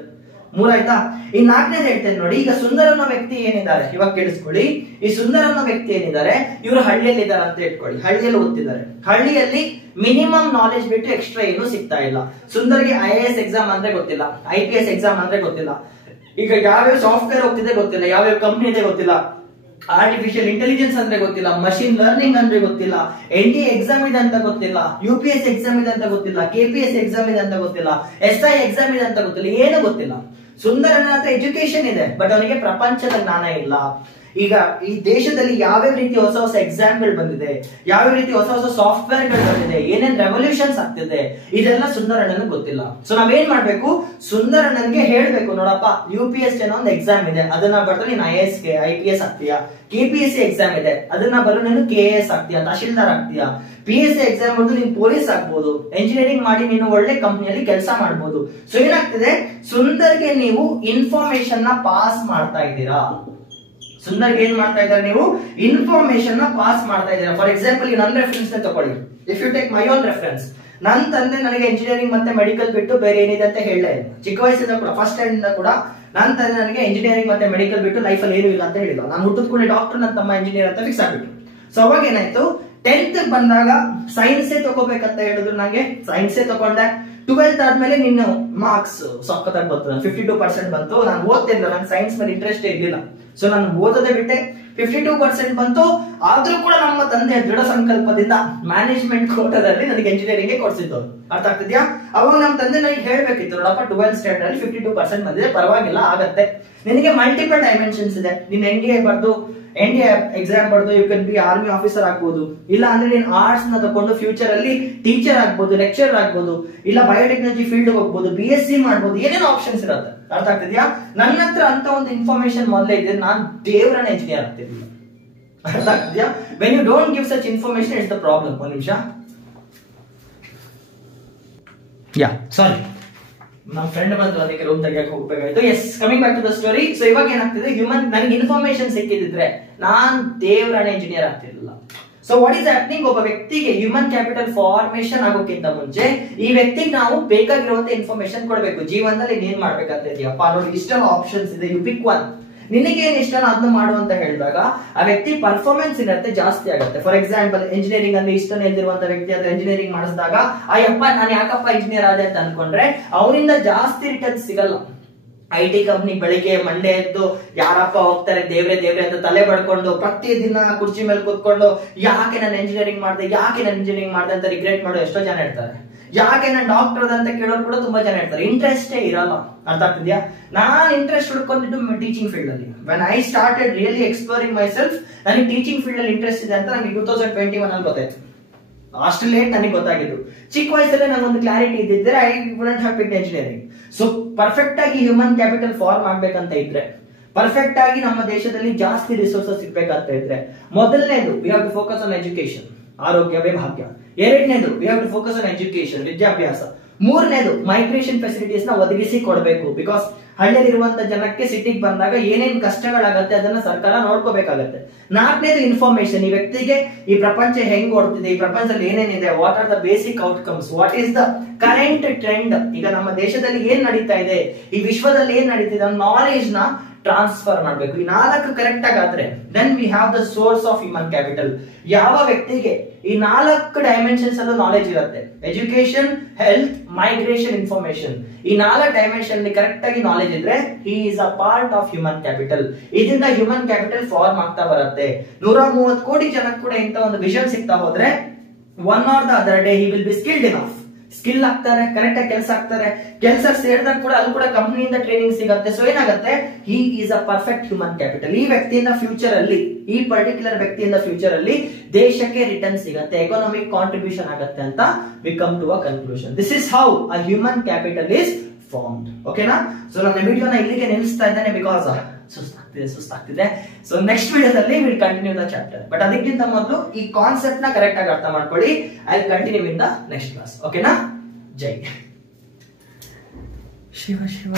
ಮೂರಾಯ್ತಾ? ಈ 4ನೇದು ಹೇಳ್ತೇನೆ ನೋಡಿ. ಈಗ ಸುಂದರ್ ಅನ್ನೋ ವ್ಯಕ್ತಿ ಏನಿದ್ದಾರೆ, ಇವಾಗ ಕೇಳಿಸ್ಕೊಳ್ಳಿ. ಈ ಸುಂದರ್ ಅನ್ನೋ ವ್ಯಕ್ತಿ ಏನಿದ್ದಾರೆ, ಇವರು ಹಳ್ಳಿಯಲ್ಲಿ ಇದ್ದಾರೆ ಅಂತ ಇಟ್ಕೊಳ್ಳಿ. ಹಳ್ಳಿಯಲ್ಲಿ ಓದ್ತಿದ್ದಾರೆ. ಹಳ್ಳಿಯಲ್ಲಿ ಮಿನಿಮಮ್ ನಾಲೆಜ್ ಬಿಟ್ಟು ಎಕ್ಸ್ಟ್ರಾ ಏನು ಸಿಗ್ತಾ ಇಲ್ಲ. ಸುಂದರ್ಗೆ IAS ಎಕ್ಸಾಮ್ ಅಂದ್ರೆ ಗೊತ್ತಿಲ್ಲ, IPS ಎಕ್ಸಾಮ್ ಅಂದ್ರೆ ಗೊತ್ತಿಲ್ಲ. ಈಗ ಯಾವ್ಯಾವ ಸಾಫ್ಟ್ವೇರ್ ಹೋಗ್ತಿದೆ ಗೊತ್ತಿಲ್ಲ, ಯಾವ್ಯಾವ ಕಂಪ್ನಿ ಇದೆ ಗೊತ್ತಿಲ್ಲ, ಆರ್ಟಿಫಿಷಿಯಲ್ ಇಂಟೆಲಿಜೆನ್ಸ್ ಅಂದ್ರೆ ಗೊತ್ತಿಲ್ಲ, ಮಷಿನ್ ಲರ್ನಿಂಗ್ ಅಂದ್ರೆ ಗೊತ್ತಿಲ್ಲ, NDA ಎಕ್ಸಾಮ್ ಇದೆ ಅಂತ ಗೊತ್ತಿಲ್ಲ, UPSC ಎಕ್ಸಾಮ್ ಇದೆ ಅಂತ ಗೊತ್ತಿಲ್ಲ, KPSC ಎಕ್ಸಾಮ್ ಇದೆ ಅಂತ ಗೊತ್ತಿಲ್ಲ, SI ಎಕ್ಸಾಮ್ ಇದೆ ಅಂತ ಗೊತ್ತಿಲ್ಲ, ಏನು ಗೊತ್ತಿಲ್ಲ. ಸುಂದರನ ಹತ್ರ ಎಜುಕೇಶನ್ ಇದೆ, ಬಟ್ ಅವನಿಗೆ ಪ್ರಪಂಚದ ಜ್ಞಾನ ಇಲ್ಲ. ಈಗ ಈ ದೇಶದಲ್ಲಿ ಯಾವ್ಯಾವ ರೀತಿ ಹೊಸ ಹೊಸ ಎಕ್ಸಾಮ್ಗಳು ಬಂದಿದೆ, ಯಾವ್ಯಾವ ರೀತಿ ಹೊಸ ಹೊಸ ಸಾಫ್ಟ್ವೇರ್ ಗಳು ಬಂದಿದೆ, ಏನೇನ್ ರೆವಲ್ಯೂಷನ್ಸ್ ಆಗ್ತಿದೆ, ಇದೆಲ್ಲ ಸುಂದರಣ್ಣನಿಗೆ ಗೊತ್ತಿಲ್ಲ. ಸೊ ನಾವೇನ್ ಮಾಡ್ಬೇಕು, ಸುಂದರಣ್ಣನ್ಗೆ ಹೇಳ್ಬೇಕು, ನೋಡಪ್ಪ UPSC ಅನ್ನೋ ಒಂದು ಎಕ್ಸಾಮ್ ಇದೆ, ಅದನ್ನ ಬರೆದು ನೀನು IAS IPS ಆಗ್ತೀಯಾ, KPSC ಎಕ್ಸಾಮ್ ಇದೆ, ಅದನ್ನ ಬರೆದು ನೀನು KAS ಆಗ್ತೀಯಾ, ತಹಶೀಲ್ದಾರ್ ಆಗ್ತೀಯಾ, PSC ಎಕ್ಸಾಮ್ ಬರೆದು ನೀನು ಪೊಲೀಸ್ ಆಗ್ಬೋದು, ಎಂಜಿನಿಯರಿಂಗ್ ಮಾಡಿ ನೀನು ಒಳ್ಳೆ ಕಂಪ್ನಿಯಲ್ಲಿ ಕೆಲಸ ಮಾಡ್ಬೋದು. ಸೊ ಏನಾಗ್ತಿದೆ, ಸುಂದರ್ಗೆ ನೀವು ಇನ್ಫಾರ್ಮೇಶನ್ ನ ಪಾಸ್ ಮಾಡ್ತಾ ಇದ್ದೀರಾ. ಸುಂದರ್ಗೆ ಏನ್ ಮಾಡ್ತಾ ಇದ್ದಾರೆ, ನೀವು ಇನ್ಫಾರ್ಮೇಶನ್ ನ ಪಾಸ್ ಮಾಡ್ತಾ ಇದ್ದೀರಾ. ಫಾರ್ ಎಕ್ಸಾಂಪಲ್ ಈ ನನ್ನ ರೆಫರೆನ್ಸ್ ತಗೊಳ್ಳಿ. If you take my own reference, ನನ್ನ ತಂದೆ ನನಗೆ ಇಂಜಿನಿಯರಿಂಗ್ ಮತ್ತೆ ಮೆಡಿಕಲ್ ಬಿಟ್ಟು ಬೇರೆ ಏನಿದೆ ಅಂತ ಹೇಳಲೇ ಇಲ್ಲ. ಚಿಕ್ಕ ವಯಸ್ಸಿಂದ ಕೂಡ, ಫಸ್ಟ್ ಸ್ಟ್ಯಾಂಡರ್ಡ್ ಇಂದ ಕೂಡ ನನ್ನ ತಂದೆ ನನಗೆ ಇಂಜಿನಿಯರಿಂಗ್ ಮತ್ತೆ ಮೆಡಿಕಲ್ ಬಿಟ್ಟು ಲೈಫ್ ಅಲ್ಲಿ ಏನೂ ಇಲ್ಲ ಅಂತ ಹೇಳಿಲ್ಲ. ನಾನು ಹುಟ್ಟಿದ ಕೂಡ ಡಾಕ್ಟರ್, ನನ್ನ ತಮ್ಮ ಇಂಜಿನಿಯರ್ ಅಂತ ಫಿಕ್ಸ್ ಆಗ್ಬಿಟ್ರು. ಸೊ ಅವಾಗ ಏನಾಯ್ತು, 10th ಬಂದಾಗ ಸೈನ್ಸೇ ತಗೋಬೇಕಂತ ಹೇಳಿದ್ರು, ನಂಗೆ ಸೈನ್ಸೇ ತಗೊಂಡೆ. 12th ಆದ್ಮೇಲೆ ನಿನ್ನ ಮಾರ್ಕ್ಸ್ ಸಕ್ಕತ್ತಾಗಿ ಬಂತು, 52% ಬಂತು. ನಾನು ಓದ್ತಿಲ್ಲ, ನಂಗೆ ಸೈನ್ಸ್ ಮೇಲೆ ಇಂಟ್ರೆಸ್ಟ್ ಇರ್ಲಿಲ್ಲ. ಸೊ ನಾನು ಓದೋದೇ ಬಿಟ್ಟೆ, 52% ಬಂತು. ಆದ್ರೂ ಕೂಡ ನಮ್ಮ ತಂದೆ ದೃಢ ಸಂಕಲ್ಪದಿಂದ ಮ್ಯಾನೇಜ್ಮೆಂಟ್ ಕೋಟಾದಲ್ಲಿ ನನಗೆ ಇಂಜಿನಿಯರಿಂಗ್ ಕೊಡ್ಸಿದ್ದು. ಅರ್ಥ ಆಗ್ತಿದ್ಯಾ? ಅವಾಗ ನಮ್ಮ ತಂದೆ ನನಗೆ ಹೇಳ್ಬೇಕಿತ್ತು, ನೋಡಪ್ಪ 12th ಸ್ಟ್ಯಾಂಡರ್ಡ್ ಅಲ್ಲಿ 52% ಬಂದಿದೆ, ಪರವಾಗಿಲ್ಲ, ಆಗತ್ತೆ, ನಿನಗೆ ಮಲ್ಟಿಪಲ್ ಡೈಮೆನ್ಷನ್ಸ್ ಇದೆ, ನೀನ್ NDA ಬರ್ದು NDA ಎಕ್ಸಾಮ್ ಬರ್ದು you can be army officer ಆಗ್ಬೋದು, ಇಲ್ಲ ಅಂದ್ರೆ ನೀನ್ ಆರ್ಟ್ಸ್ ನ ತಗೊಂಡು ಫ್ಯೂಚರ್ ಅಲ್ಲಿ ಟೀಚರ್ ಆಗ್ಬೋದು, ಲೆಕ್ಚರರ್ ಆಗ್ಬೋದು, ಇಲ್ಲ ಬಯೋಟೆಕ್ನಾಲಜಿ ಫೀಲ್ಡ್ ಹೋಗ್ಬೋದು, BSc ಮಾಡ್ಬೋದು, ಏನೇನೋ ಆಪ್ಷನ್ಸ್ ಇರುತ್ತೆ. ಅರ್ಥ ಆಗ್ತಿದ್ಯಾ? ನನ್ನ ಹತ್ರ ಅಂತ ಒಂದು ಇನ್ಫಾರ್ಮೇಶನ್ ಮೊದಲೇ ಇದೆ, ನಾನು ದೇವರನ್ನ ಇಂಜಿನಿಯರ್ ಆಗ್ತಿರ್ಲಿಲ್ಲ. ಅರ್ಥ ಆಗ್ತಿದ್ಯಾ? When you don't give such information it's the problem. ಒಂದು ನಿಮಿಷ, ಸಾರಿ, ನಮ್ಮ ಫ್ರೆಂಡ್ ಬಂದ್ರು, ಅದಕ್ಕೆ ರೂಮ್ ತೆಗಿಯಕ್ಕೆ ಹೋಗ್ಬೇಕಾಯ್ತು. Yes, coming back to the story. So ಇವಾಗ ಏನಾಗ್ತಿದೆ, ನನಗೆ ಇನ್ಫಾರ್ಮೇಶನ್ ಸಿಕ್ಕಿದ್ರೆ ನಾನ್ ದೇವರನ್ನ ಇಂಜಿನಿಯರ್ ಆಗ್ತಿರ್ಲಿಲ್ಲ. ಸೊ ವಾಟ್ ಈಸ್ ಹ್ಯಾಪನಿಂಗ್, ಒಬ್ಬ ವ್ಯಕ್ತಿಗೆ ಹ್ಯೂಮನ್ ಕ್ಯಾಪಿಟಲ್ ಫಾರ್ಮೇಶನ್ ಆಗೋಕ್ಕಿಂತ ಮುಂಚೆ ಈ ವ್ಯಕ್ತಿಗೆ ನಾವು ಬೇಕಾಗಿರುವಂತ ಇನ್ಫಾರ್ಮೇಶನ್ ಕೊಡಬೇಕು. ಜೀವನದಲ್ಲಿ ಏನ್ ಮಾಡ್ಬೇಕಂತ ಇದೆಯಪ್ಪ, ನೋಡಿ ಇಷ್ಟೆಲ್ಲ ಆಪ್ಷನ್ಸ್ ಇದೆ, ಯು ಪಿಕ್ ಒನ್. ನಿನಗೆ ಏನ್ ಇಷ್ಟ ಅದನ್ನ ಮಾಡು ಅಂತ ಹೇಳಿದಾಗ ಆ ವ್ಯಕ್ತಿ ಪರ್ಫಾರ್ಮೆನ್ಸ್ ಇರುತ್ತೆ, ಜಾಸ್ತಿ ಆಗುತ್ತೆ. ಫಾರ್ ಎಕ್ಸಾಂಪಲ್ ಇಂಜಿನಿಯರಿಂಗ್ ಅಲ್ಲಿ ಇಷ್ಟನೇ ಇದ್ದಿರುವಂತ ವ್ಯಕ್ತಿ ಅದ್ರ ಇಂಜಿನಿಯರಿಂಗ್ ಮಾಡಿಸಿದಾಗ ಅಯ್ಯಪ್ಪ ನಾನು ಯಾಕಪ್ಪ ಇಂಜಿನಿಯರ್ ಆದೆ ಅಂತ ಅನ್ಕೊಂಡ್ರೆ ಅವನಿಂದ ಜಾಸ್ತಿ ರಿಟರ್ನ್ ಸಿಗಲ್ಲ. IT ಕಂಪ್ನಿ ಬೆಳಿಗ್ಗೆ ಮಂಡೇ ಎದ್ದು ಯಾರಪ್ಪ ಹೋಗ್ತಾರೆ ದೇವ್ರೆ ದೇವ್ರೆ ಅಂತ ತಲೆ ಬಡ್ಕೊಂಡು ಪ್ರತಿದಿನ ಕುರ್ಚಿ ಮೇಲೆ ಕೂತ್ಕೊಂಡು ಯಾಕೆ ನಾನು ಇಂಜಿನಿಯರಿಂಗ್ ಮಾಡಿದೆ ಅಂತ ರಿಗ್ರೆಟ್ ಮಾಡೋ ಎಷ್ಟೋ ಜನ ಇರ್ತಾರೆ. ಯಾಕೆ ನಾನು ಡಾಕ್ಟರ್ ಅಂತ ಕೇಳೋರು ಕೂಡ ತುಂಬಾ ಜನ ಇರ್ತಾರೆ. ಇಂಟ್ರೆಸ್ಟೇ ಇರಲ್ಲ. ಅರ್ಥ ಆಗ್ತಿದ್ಯಾ? ನಾನ್ ಇಂಟ್ರೆಸ್ಟ್ ಹುಡ್ಕೊಂಡಿದ್ದು ಟೀಚಿಂಗ್ ಫೀಲ್ಡ್ ಅಲ್ಲಿ. When I started really exploring my self, ನನಗೆ ಟೀಚಿಂಗ್ ಫೀಲ್ಡ್ ಅಲ್ಲಿ ಇಂಟ್ರೆಸ್ಟ್ ಇದೆ ಅಂತ ನನಗೆ 2021 ಅಲ್ಲಿ ಗೊತ್ತಾಯ್ತು. ಅಷ್ಟು ಲೇಟ್ ನನಗೆ ಗೊತ್ತಾಗಿದ್ದು. ಚಿಕ್ಕ ವಯಸ್ಸಲ್ಲೇ ನಂಗೆ ಒಂದು ಕ್ಲಾರಿಟಿ ಇದ್ದಿದ್ರೆ I wouldn't have picked engineering. So perfect ಆಗಿ ಹ್ಯೂಮನ್ ಕ್ಯಾಪಿಟಲ್ ಫಾರ್ಮ್ ಆಗ್ಬೇಕಂತ ಇದ್ರೆ, ಪರ್ಫೆಕ್ಟ್ ಆಗಿ ನಮ್ಮ ದೇಶದಲ್ಲಿ ಜಾಸ್ತಿ ರಿಸೋರ್ಸಸ್ ಸಿಗ್ಬೇಕಂತ ಇದ್ರೆ, ಮೊದಲನೇದು we have to focus on education, ಆರೋಗ್ಯವೇ ಭಾಗ್ಯ. ಎರಡನೇದು we have to focus on education, ವಿದ್ಯಾಭ್ಯಾಸ. ಮೂರನೇದು ಮೈಗ್ರೇಷನ್ ಫೆಸಿಲಿಟೀಸ್ ನ ಒದಗಿಸಿ ಕೊಡಬೇಕು. ಬಿಕಾಸ್ ಹಳ್ಳಿಯಲ್ಲಿರುವಂತ ಜನಕ್ಕೆ ಸಿಟಿಗೆ ಬಂದಾಗ ಏನೇನ್ ಕಷ್ಟಗಳಾಗತ್ತೆ ಅದನ್ನ ಸರ್ಕಾರ ನೋಡ್ಕೋಬೇಕಾಗತ್ತೆ. ನಾಲ್ಕನೇದು ಇನ್ಫಾರ್ಮೇಶನ್, ಈ ವ್ಯಕ್ತಿಗೆ ಈ ಪ್ರಪಂಚ ಹೆಂಗ್ ಓಡ್ತಿದೆ, ಈ ಪ್ರಪಂಚದಲ್ಲಿ ಏನೇನಿದೆ, what are the basic outcomes, what is the current trend, ಈಗ ನಮ್ಮ ದೇಶದಲ್ಲಿ ಏನ್ ನಡೀತಾ ಇದೆ, ಈ ವಿಶ್ವದಲ್ಲಿ ಏನ್ ನಡೀತಿದೆ, ನಾಲೆಜ್ ನ ಟ್ರಾನ್ಸ್ಫರ್ ಮಾಡಬೇಕು. ಈ 4 ಕರೆಕ್ಟ್ ಆಗಾದ್ರೆ then we have the source of human capital. ಯಾವ ವ್ಯಕ್ತಿಗೆ ಈ 4 ಡೈಮೆನ್ಷನ್ಸ್ ಅಲ್ಲೂ ನಾಲೆಜ್ ಇರುತ್ತೆ, ಎಜುಕೇಶನ್, ಹೆಲ್ತ್, ಮೈಗ್ರೇಷನ್, ಇನ್ಫಾರ್ಮೇಶನ್, ಈ 4 ಡೈಮೆನ್ಷನ್ ಕರೆಕ್ಟ್ ಆಗಿ ನಾಲೆಜ್ ಇದ್ರೆ he is a part of human capital. ಇದರಿಂದ ಹ್ಯೂಮನ್ ಕ್ಯಾಪಿಟಲ್ ಫಾರ್ಮ್ ಆಗ್ತಾ ಬರುತ್ತೆ. 130 ಕೋಟಿ ಜನಕ್ಕೆ ಕೂಡ ಇಂತ ಒಂದು ವಿಷನ್ ಸಿಗ್ತಾ ಹೋದ್ರೆ one or the other day he will be skilled enough. Skill ಆಗ್ತಾರೆ, ಕರೆಕ್ಟ್ ಆಗಿ ಕೆಲಸ ಆಗ್ತಾರೆ, ಕೆಲಸ ಸೇರಿದಾಗ ಕೂಡ ಅಲ್ಲಿ ಕೂಡ ಕಂಪನಿಯಿಂದ ಟ್ರೈನಿಂಗ್ ಸಿಗುತ್ತೆ. ಸೊ ಏನಾಗುತ್ತೆ, he is a perfect human capital. ಈ ವ್ಯಕ್ತಿಯಿಂದ ಫ್ಯೂಚರ್ ಅಲ್ಲಿ, ಈ ಪರ್ಟಿಕ್ಯುಲರ್ ವ್ಯಕ್ತಿಯಿಂದ ಫ್ಯೂಚರ್ ಅಲ್ಲಿ ದೇಶಕ್ಕೆ ರಿಟರ್ನ್ ಸಿಗುತ್ತೆ, ಎಕಾನಮಿಕ್ ಕಾಂಟ್ರಿಬ್ಯೂಷನ್ ಆಗುತ್ತೆ ಅಂತ we come to a conclusion. This is how a human capital is formed. ಓಕೆನಾ? ಸೊ ನನ್ನ ವಿಡಿಯೋನ ಇಲ್ಲಿಗೆ ನಿಲ್ಲಿಸ್ತಾ ಇದ್ದೇನೆ, ಬಿಕಾಸ್ ಸುಸ್ತಾಗ್ತಿದೆ. ಸೊ ನೆಕ್ಸ್ಟ್ ವಿಡಿಯೋದಲ್ಲಿ will continue the chapter. But ಅದಕ್ಕಿಂತ ಮೊದಲು ಈ ಕಾನ್ಸೆಪ್ಟ್ ನ ಕರೆಕ್ಟ್ ಆಗಿ ಅರ್ಥ ಮಾಡ್ಕೊಳ್ಳಿ. I will continue in the next class. ಓಕೆನಾ? ಜೈ ಶಿವ ಶಿವ.